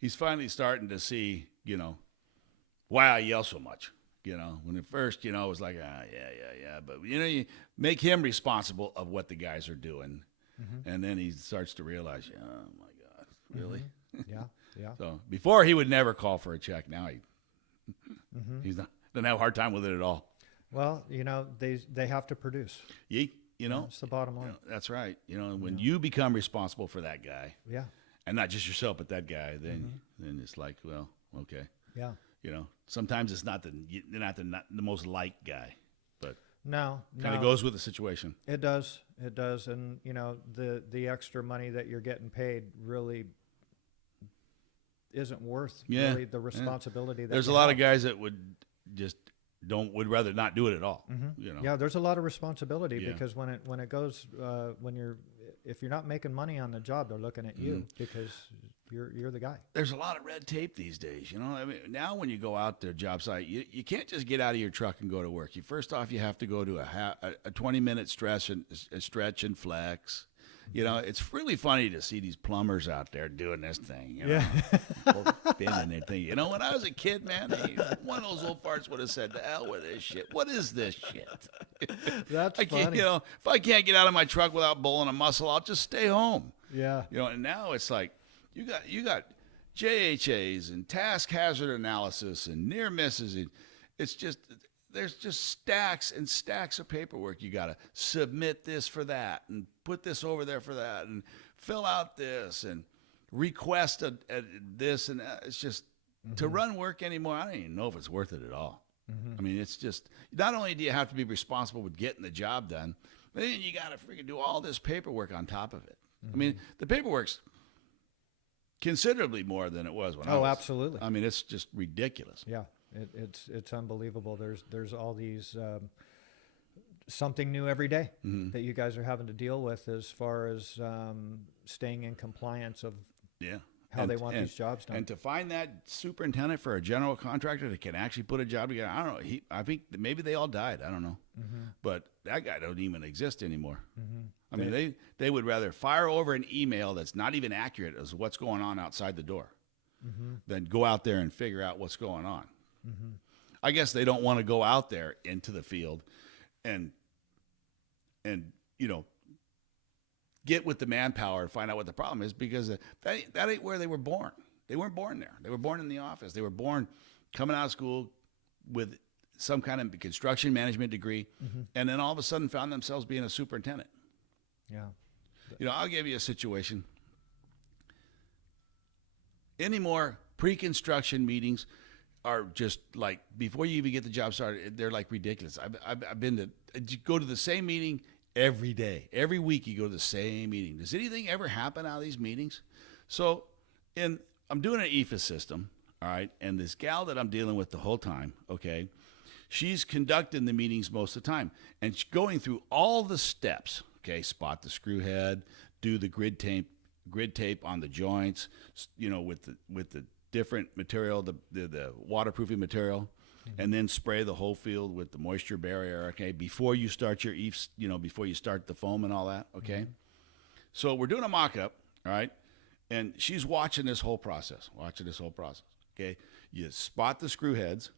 he's finally starting to see, you know, why I yell so much. You know, when at first, you know, it was like, yeah. But, you know, you make him responsible of what the guys are doing. Mm-hmm. And then he starts to realize, oh, my God, really? Yeah. Yeah. So before he would never call for a check. Now Mm-hmm. he's not, doesn't have a hard time with it at all. Well, you know, they have to produce. You know, That's the bottom you line. know, that's right. You know, when you become responsible for that guy, Yeah. and not just yourself, but that guy, then it's like, well, okay. Yeah. You know, sometimes it's not not the most liked guy, but No. kind of goes with the situation. It does. It does. And, you know, the extra money that you're getting paid really isn't worth really the responsibility that There's you a lot have. of guys that would would rather not do it at all. Mm-hmm. You know. Yeah, there's a lot of responsibility Yeah. because when it goes if you're not making money on the job, they're looking at you because you're the guy. There's a lot of red tape these days. You know, I mean, now when you go out to a job site, you can't just get out of your truck and go to work. First off, you have to go to a 20-minute stretch and flex. You know, it's really funny to see these plumbers out there doing this thing. You know? Bending their thing. You know, when I was a kid, man, one of those old farts would have said, "To hell with this shit. What is this shit?" That's I can't, funny. you know, if I can't get out of my truck without bowling a muscle, I'll just stay home. Yeah. You know, and now it's like you got JHAs and task hazard analysis and near misses, and it's just there's just stacks and stacks of paperwork. You got to submit this for that and put this over there for that and fill out this and request this and that. It's just to run work anymore. I don't even know if it's worth it at all. I mean, it's just not only do you have to be responsible with getting the job done, but then you got to freaking do all this paperwork on top of it. I mean, the paperwork's considerably more than it was when I was. Oh, absolutely. I mean, it's just ridiculous. Yeah, it's unbelievable. There's all these something new every day that you guys are having to deal with as far as staying in compliance of Yeah. how they want these jobs done. And to find that superintendent for a general contractor that can actually put a job together, I don't know. I think that maybe they all died. I don't know. But that guy don't even exist anymore. I mean, they would rather fire over an email that's not even accurate as what's going on outside the door than go out there and figure out what's going on. I guess they don't want to go out there into the field and you know, get with the manpower and find out what the problem is, because that ain't where they were born. They weren't born there. They were born in the office. They were born coming out of school with some kind of construction management degree, and then all of a sudden found themselves being a superintendent. Yeah. You know, I'll give you a situation. Any more pre-construction meetings are just like, before you even get the job started, they're like ridiculous. I've been to go to the same meeting every day. Every week you go to the same meeting. Does anything ever happen out of these meetings? So I'm doing an eifs system, all right, and this gal that I'm dealing with the whole time, okay, she's conducting the meetings most of the time, and she's going through all the steps, okay, spot the screw head, do the grid tape on the joints, you know, with the different material, the waterproofing material, and then spray the whole field with the moisture barrier, okay, before you start your eifs, you know, before you start the foam and all that, okay? So we're doing a mock-up, all right, and she's watching this whole process, okay? You spot the screw heads,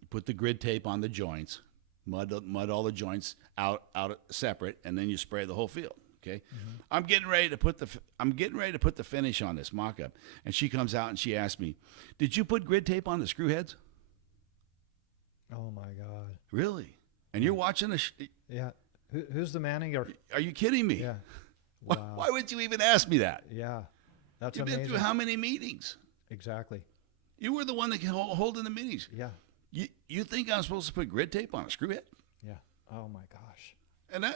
you put the grid tape on the joints, mud all the joints out separate, and then you spray the whole field, Okay, I'm getting ready to put the finish on this mock-up, and she comes out and she asks me, "Did you put grid tape on the screw heads?" Oh my God. Really? And you're watching the? Yeah. Who's the man? Are you kidding me? Yeah. Why, Wow. why would you even ask me that? Yeah. That's You've amazing. been through how many meetings? Exactly. You were the one that can holding the meetings. Yeah. You think I'm supposed to put grid tape on a screw head? Yeah. Oh my gosh.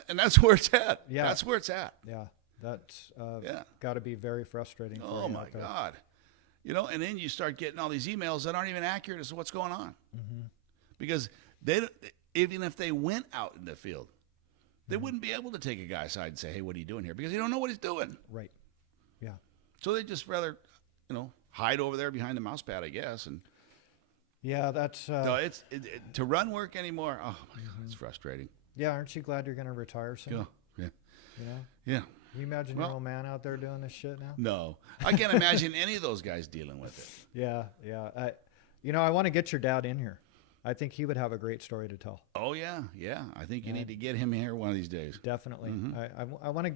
And that's where it's at. Yeah. That's where it's at. Yeah. That's Yeah. got to be very frustrating. For Oh you my out there. God. You know, and then you start getting all these emails that aren't even accurate as to what's going on. Because even if they went out in the field, they wouldn't be able to take a guy aside and say, "Hey, what are you doing here?" Because you don't know what he's doing. Right. Yeah. So they just rather, hide over there behind the mouse pad, I guess. And Yeah. That's. so to run work anymore. Oh my God, it's frustrating. Yeah. Aren't you glad you're going to retire soon? Yeah. Yeah. You know. Yeah. Can you imagine your old man out there doing this shit now? No, I can't imagine any of those guys dealing with it. Yeah. Yeah. I want to get your dad in here. I think he would have a great story to tell. Oh yeah, yeah. I think you need to get him here one of these days. Definitely. Mm-hmm. I want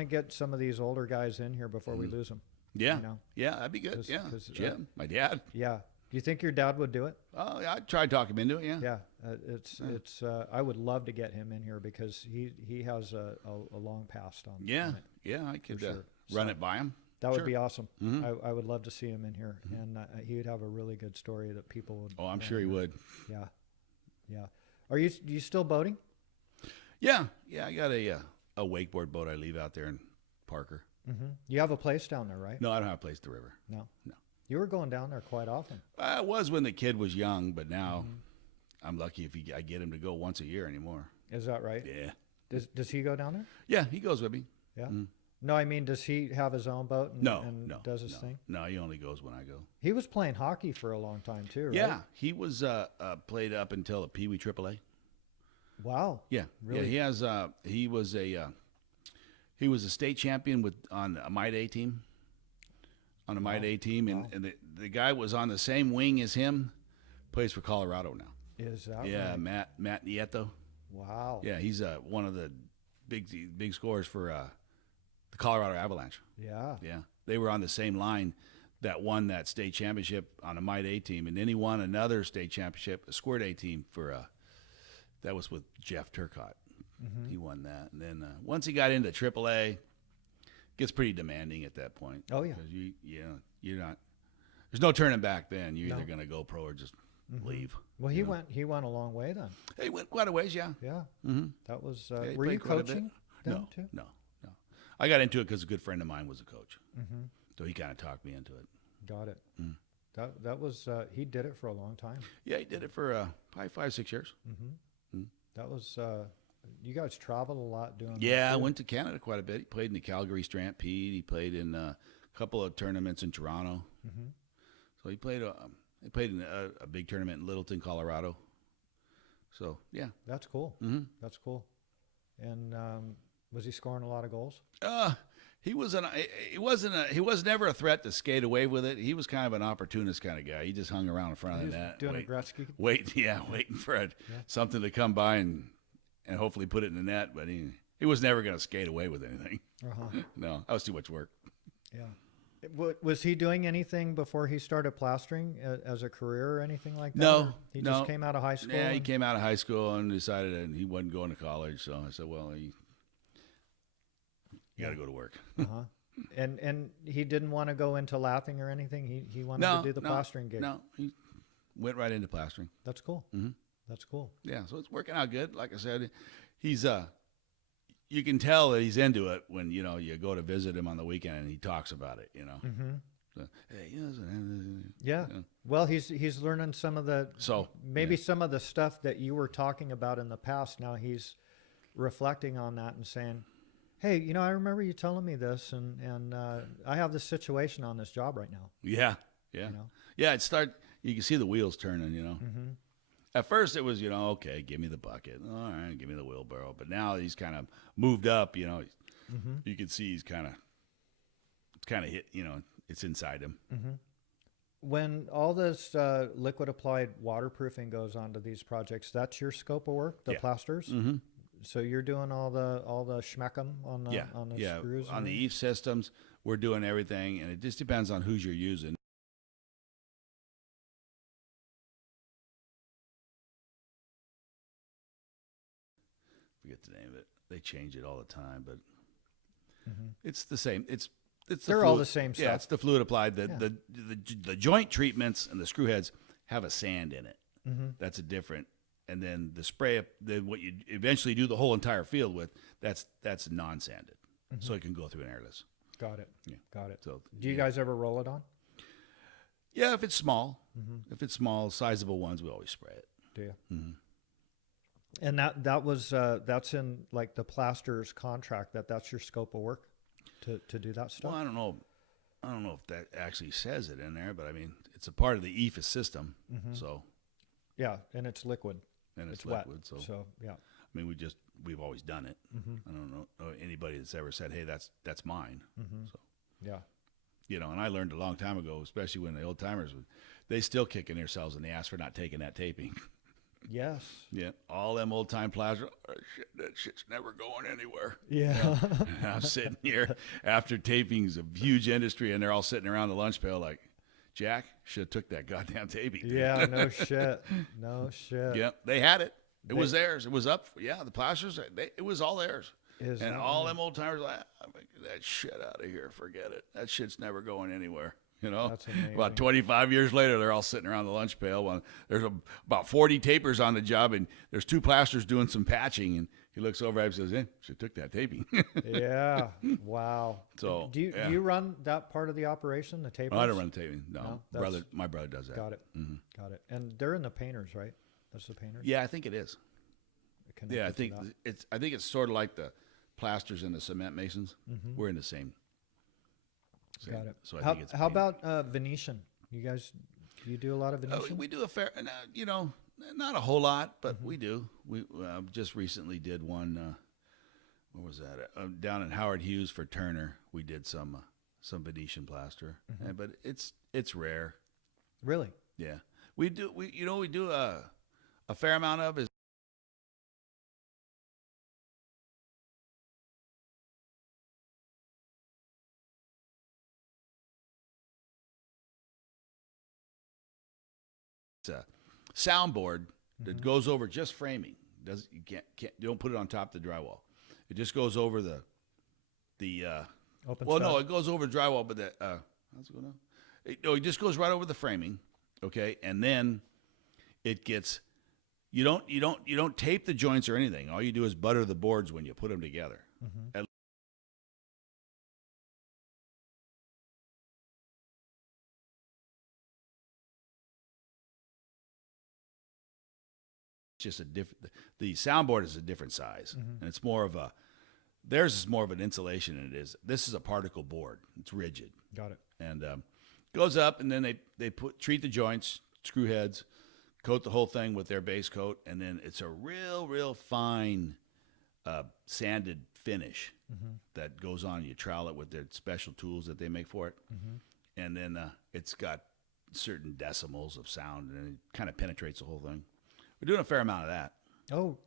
to get some of these older guys in here before we lose them. Yeah, You know? yeah, that'd be good. 'Cause- Yeah, 'cause, Jim, my dad. Yeah. Do you think your dad would do it? Oh yeah, I tried talking him into it. Yeah. Yeah. It's. I would love to get him in here because he has a long past on. Yeah, on it. yeah. I could sure. run So- it by him. That would Sure. be awesome. Mhm. I would love to see him in here, and he would have a really good story that people would. Oh, I'm wanna sure he hear. would. Yeah. Yeah. Are you still boating? Yeah, yeah. I got a wakeboard boat I leave out there in Parker. Mm-hmm. You have a place down there, right? No, I don't have a place to the river. No. No. You were going down there quite often. I was when the kid was young, but now I'm lucky if I get him to go once a year anymore. Is that right? Yeah. Does he go down there? Yeah, he goes with me. Yeah. Mhm. No, I mean, does he have his own boat and, No, and no, does his no. thing? No, he only goes when I go. He was playing hockey for a long time too, right? Yeah, he was played up until a Pee Wee AAA. Wow. Yeah, Really? Yeah, he has. He was a state champion on a Might A team. On a Might A team, and the guy was on the same wing as him. Plays for Colorado now. Is that Yeah, right? Matt Nieto. Wow. Yeah, he's one of the big scorers for the Colorado Avalanche. Yeah. Yeah, they were on the same line that won that state championship on a Might A team, and then he won another state championship, a Squirt A team for that was with Jeff Turcotte. Mm-hmm. He won that, and then once he got into AAA, gets pretty demanding at that point. Oh, yeah. because you're not. There's no turning back. Then you're No. either going to go pro or just leave. Well, you he know? went a long way then. He went quite a ways, yeah. Yeah. Mm-hmm. That was. Yeah, he Were you played quite a bit. coaching then No, too? no. I got into it because a good friend of mine was a coach, Mm-hmm. so he kind of talked me into it. Got it. Mm. That was. He did it for a long time. Yeah, he did it for probably 5-6 years. Mm-hmm. Mm. That was. You guys traveled a lot doing. Yeah, that I too. went to Canada quite a bit. He played in the Calgary Stampede. He played in a couple of tournaments in Toronto. Mm-hmm. So he played in a big tournament in Littleton, Colorado. So yeah. That's cool. Mm-hmm. That's cool. And was he scoring a lot of goals? He was he was never a threat to skate away with it. He was kind of an opportunist kind of guy. He just hung around in front He of was the net, doing a Gretzky. waiting for something to come by and hopefully put it in the net. But he was never going to skate away with anything. Uh-huh. No, that was too much work. Yeah. Was he doing anything before he started plastering as a career or anything like that? No, Or he no. just came out of high school. Yeah, he and- came out of high school and decided that he wasn't going to college. So I said, well, you got to go to work. Uh-huh. And he didn't want to go into lathing or anything. He wanted to do the plastering gig. No, he went right into plastering. That's cool. Mm-hmm. That's cool. Yeah, so it's working out good. Like I said, he's you can tell that he's into it when you go to visit him on the weekend and he talks about it. Mm-hmm. So, hey, Yeah. Yeah. Well, he's learning some of the So maybe some of the stuff that you were talking about in the past. Now he's reflecting on that and saying, "Hey, I remember you telling me this, and I have this situation on this job right now." yeah. Yeah. You can see the wheels turning. Mm-hmm. At first, it was okay, give me the bucket. All right, give me the wheelbarrow. But now he's kind of moved up. Mm-hmm. You can see he's kind of hit. It's inside him. Mm-hmm. When all this liquid applied waterproofing goes onto these projects, that's your scope of work, the Yeah. plasters. Mm-hmm. So you're doing all the schmeckum on the screws. On the eif systems, we're doing everything, and it just depends on who's you're using. Forget the name of it. They change it all the time, but it's the same. It's They're all the same stuff. Yeah, it's the fluid applied. The joint treatments and the screw heads have a sand in it. That's a different. And then the spray, what you eventually do the whole entire field with, that's non-sanded, so it can go through an airless. Got it. Yeah. Got it. So do you guys ever roll it on? Yeah, if it's small, sizable ones, we always spray it. Do you? And that was that's in like the plaster's contract. That's your scope of work to do that stuff. Well, I don't know if that actually says it in there, but I mean, it's a part of the eifs system. So yeah, and it's liquid. And it's wet, liquid. So yeah. I mean, we've always done it. I don't know anybody that's ever said, "Hey, that's mine." So Yeah. You know, and I learned a long time ago, especially when the old timers, they still kicking themselves in the ass for not taking that taping. Yes. Yeah, all them old time plaster, that shit's never going anywhere. Yeah. And I'm sitting here after taping's a huge industry, and they're all sitting around the lunch pail like, Jack, should have took that goddamn taping. Yeah, no shit. No shit. Yep, they had it. It was theirs. It was up. Yeah, the plasters, it was all theirs. And all them old timers like, get that shit out of here. Forget it. That shit's never going anywhere. You know, that's amazing. About 25 years later, they're all sitting around the lunch pail. When there's about 40 tapers on the job, and there's 2 plasters doing some patching. And he looks over and says, "Hey, should have took that taping." Yeah. Wow. So do you run that part of the operation, the tapers? I don't run the taping. No, my brother does that. Got it. Got it. And they're in the painters, right? That's the painters. Yeah, I think it is. Yeah, I think it's sort of like the plasters and the cement masons. We're in the same. Got it. So I think it's how about Venetian? You guys, do you do a lot of Venetian? We do a fair, you know, not a whole lot, but we do. We just recently did one. What was that? Down at Howard Hughes for Turner, we did some Venetian plaster, but it's rare. Really? Yeah, we do. We do a fair amount of is. It's a soundboard that goes over just framing. You don't put it on top of the drywall. It just goes over the open. Well, no, it goes over drywall, but how's it going on? It just goes right over the framing, okay, and then it gets. You don't tape the joints or anything. All you do is butter the boards when you put them together. Just a different. The soundboard is a different size, and it's more of a. Theirs is more of an insulation than it is. This is a particle board. It's rigid. Got it. And goes up, and then they treat the joints, screw heads, coat the whole thing with their base coat, and then it's a real fine sanded finish that goes on. You trowel it with their special tools that they make for it, and then it's got certain decimals of sound, and it kind of penetrates the whole thing. We're doing a fair amount of that. Oh,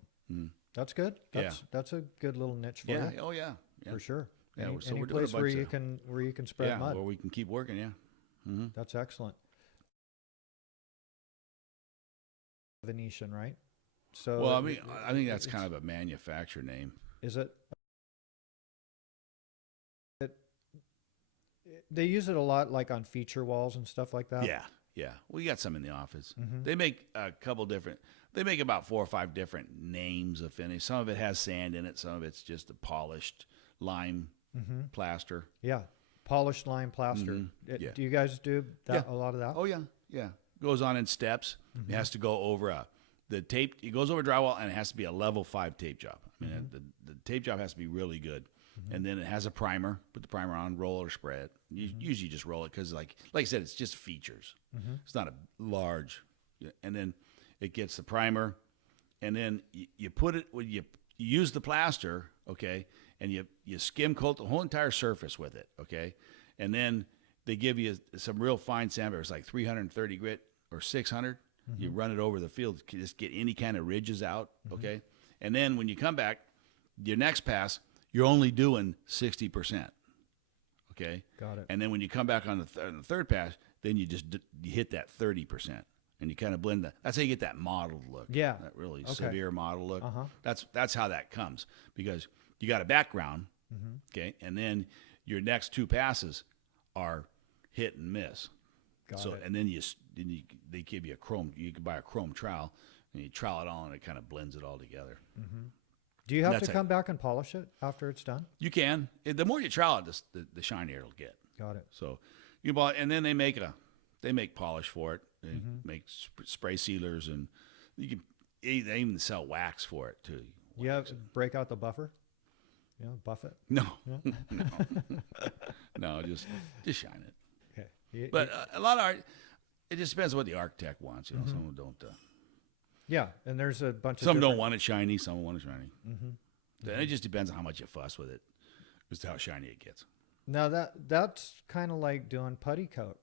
that's good. That's a good little niche for you. Oh yeah. For sure. Yeah, any we're doing place a where bunch you can spread mud. where we can keep working. Yeah. That's excellent. Venetian, right? So Well, I mean, I think that's kind of a manufacturer name. Is it? They use it a lot, like on feature walls and stuff like that. Yeah. We got some in the office. They make a couple different. They make about 4 or 5 different names of finish. Some of it has sand in it. Some of it's just a polished lime plaster. Yeah, polished lime plaster. Yeah. Do you guys do that? A lot of that? Oh yeah. Goes on in steps. It has to go over the tape. It goes over drywall, and it has to be a level 5 tape job. I mean, the tape job has to be really good. And then it has a primer. Put the primer on, roll it or spray it. You usually just roll it because, like I said, it's just features. It's not a large. And then it gets the primer, and then you put it when you use the plaster, okay, and you skim coat the whole entire surface with it, okay, and then they give you some real fine sandpaper. It's like 330 grit or 600. You run it over the field to just get any kind of ridges out, okay, And then when you come back, your next pass, you're only doing 60%. Okay? Got it. And then when you come back on the third pass, then you just you hit that 30%. And you kind of blend that. That's how you get that mottled look. Yeah. That really Okay. severe mottled look. Uh-huh. That's how that comes. Because you got a background, okay? And then your next two passes are hit and miss. Got it. And then they give you a chrome. You can buy a chrome trowel, and you trowel it on, and it kind of blends it all together. Do you have That's to come back and polish it after it's done? You can. The more you trowel it, the shinier it'll get. Got it. So you buy, and then they make polish for it. They make spray sealers, and they even sell wax for it too. You have to break out the buffer? Yeah, buff it? No, Yeah. no, just shine it. Okay. But a lot of art, it just depends on what the architect wants. You know, some don't. Yeah, and there's a bunch of Some don't different- want it shiny. Some want it shiny. And it just depends on how much you fuss with it, as to how shiny it gets. Now that's kind of like doing putty coat,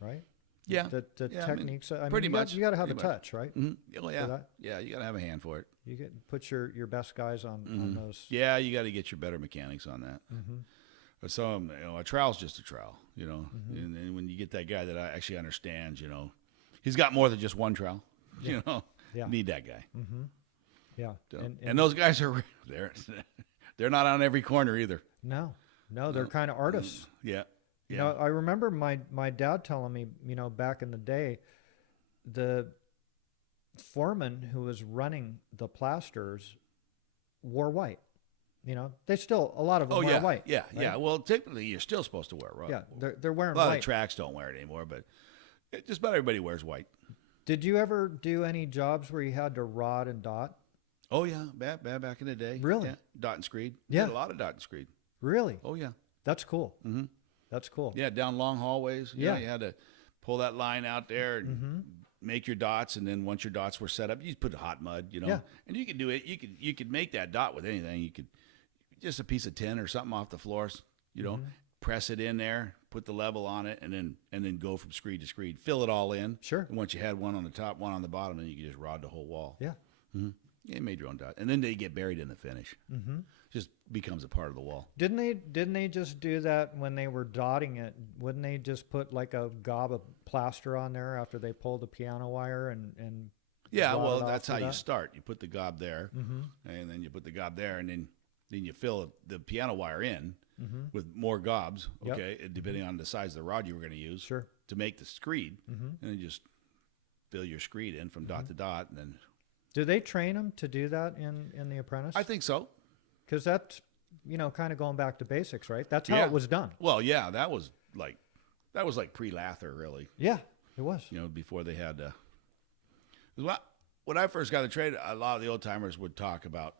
right? Yeah, The yeah, I mean, techniques. I mean, pretty you much. You got to have a Pretty much. touch, right? Oh yeah, that? yeah. You gotta have a hand for it. You get put your best guys on those. Yeah, you got to get your better mechanics on that. But some, a trowel's just a trowel, And then when you get that guy that actually understands, he's got more than just one trowel. Yeah. You need that guy. Yeah, So, and those guys are they're not on every corner either. no, they're kind of artists. Yeah, You know, I remember my dad telling me, back in the day, the foreman who was running the plasters wore white. They still, a lot of them Oh wear yeah, white. yeah, right? yeah. Well, typically you're still supposed to wear white. Yeah, they're wearing A lot white. of tracks don't wear it anymore, but just about everybody wears white. Did you ever do any jobs where you had to rod and dot? Oh yeah, back in the day. Really? Yeah. Dot and screed. Yeah. Did a lot of dot and screed. Really? Oh yeah. That's cool. That's cool. Yeah, down long hallways. Yeah. You had to pull that line out there and make your dots, and then once your dots were set up, you put hot mud, Yeah. and you could do it. You could make that dot with anything. You could just a piece of tin or something off the floors, press it in there, put the level on it, and then go from screed to screed, fill it all in. Sure. And once you had one on the top, one on the bottom, then you could just rod the whole wall. Yeah. Yeah, you made your own dot, and then they get buried in the finish. Just becomes a part of the wall. Didn't they just do that when they were dotting it? Wouldn't they just put like a gob of plaster on there after they pulled the piano wire and Yeah, dot well, it off that's with how you that? start. You put the gob there, and then you put the gob there, and then you fill the piano wire in with more gobs, Yep. okay, depending on the size of the rod you were going to use Sure. to make the screed, and then just fill your screed in from dot to dot, and then Do they train them to do that in The Apprentice? I think so. Because that's kind of going back to basics, right? That's how Yeah. it was done. Well, yeah, that was like pre-lather, really. Yeah, it was. Before they had. When I first got the trade, a lot of the old timers would talk about,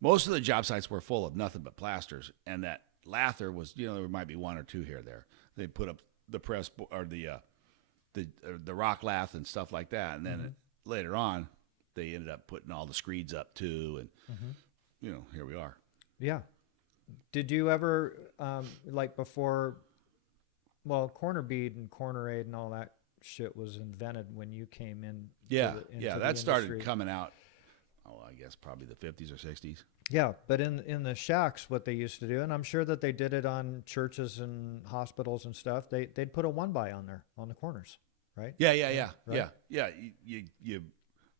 most of the job sites were full of nothing but plasters, and that lather was, there might be one or two here or there. They put up the press or the rock lath and stuff like that, and then later on, they ended up putting all the screeds up too, and here we are. Yeah. Did you ever like before? Well, corner bead and corner aid and all that shit was invented when you came in. into the That started industry. coming out. Oh, I guess probably the 50s or 60s. Yeah, but in the shacks, what they used to do, and I'm sure that they did it on churches and hospitals and stuff. They'd put a 1x on there on the corners, right? Yeah. Right. You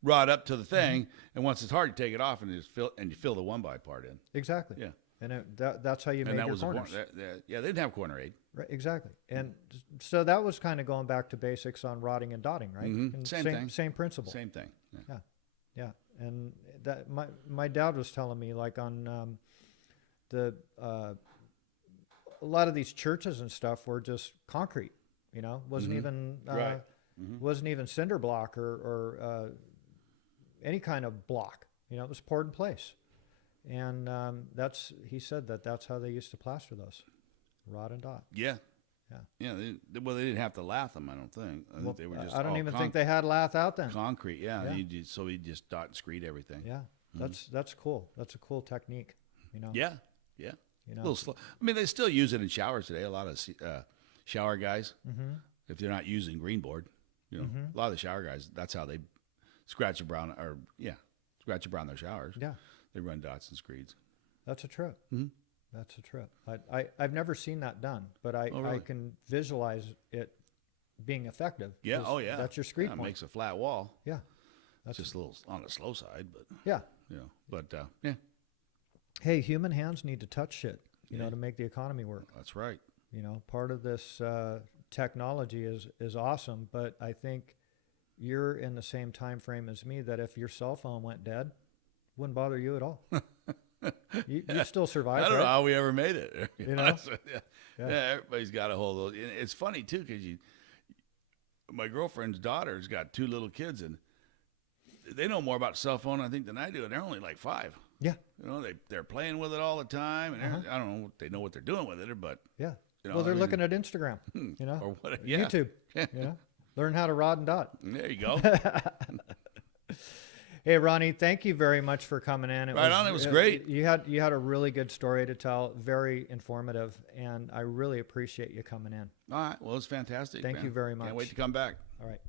rod up to the thing, and once it's hard, you take it off and you fill the 1x part in. Exactly. Yeah. And that's how you And made that your was corners. they didn't have corner aid. Right, exactly. And so that was kind of going back to basics on rodding and dotting, right? And Same thing. Same principle. Same thing. Yeah. Yeah. And that my dad was telling me, like, on a lot of these churches and stuff were just concrete, wasn't even Right. wasn't even cinder block or any kind of block. It was poured in place. And he said that's how they used to plaster those, rod and dot. Yeah. Yeah. They didn't have to lath them, I don't think. I think they were just I don't all even think they had lath out then. concrete. Yeah. Yeah. So we just dot and screed everything. Yeah, that's cool. That's a cool technique. Yeah. Yeah. A little slow. I mean, they still use it in showers today. A lot of shower guys, if they're not using green board, a lot of the shower guys, that's how they scratch the scratch around their showers. Yeah. They run dots and screeds. That's a trip. Mhm. That's a trip. I've never seen that done, but I really? can visualize it being effective. Yeah. 'cause Oh, yeah. That's your screed Yeah, it point. makes a flat wall. Yeah. That's just a little on the slow side, but Yeah. yeah, Hey, human hands need to touch shit, you know, Yeah. to make the economy work. that's right. You know, part of this technology is awesome, but I think you're in the same time frame as me that if your cell phone went dead, wouldn't bother you at all. You'd still survive. I don't know right? how we ever made it. to be You know? honest with you. Yeah. Yeah, everybody's got a hold of those. And it's funny too because my girlfriend's daughter's got 2 little kids, and they know more about cell phone I think than I do, and they're only like 5. Yeah. You know, they're playing with it all the time, and Uh-huh. I don't know if they know what they're doing with it, but Yeah. you know, Well, they're I mean, looking at Instagram, you know, or what? Yeah, YouTube, you know, learn how to rod and dot. there you go. Hey, Ronnie, thank you very much for coming in. It was great. You had a really good story to tell, very informative, and I really appreciate you coming in. All right, well, it's fantastic. Thank man. you very much. Can't wait to come back. All right.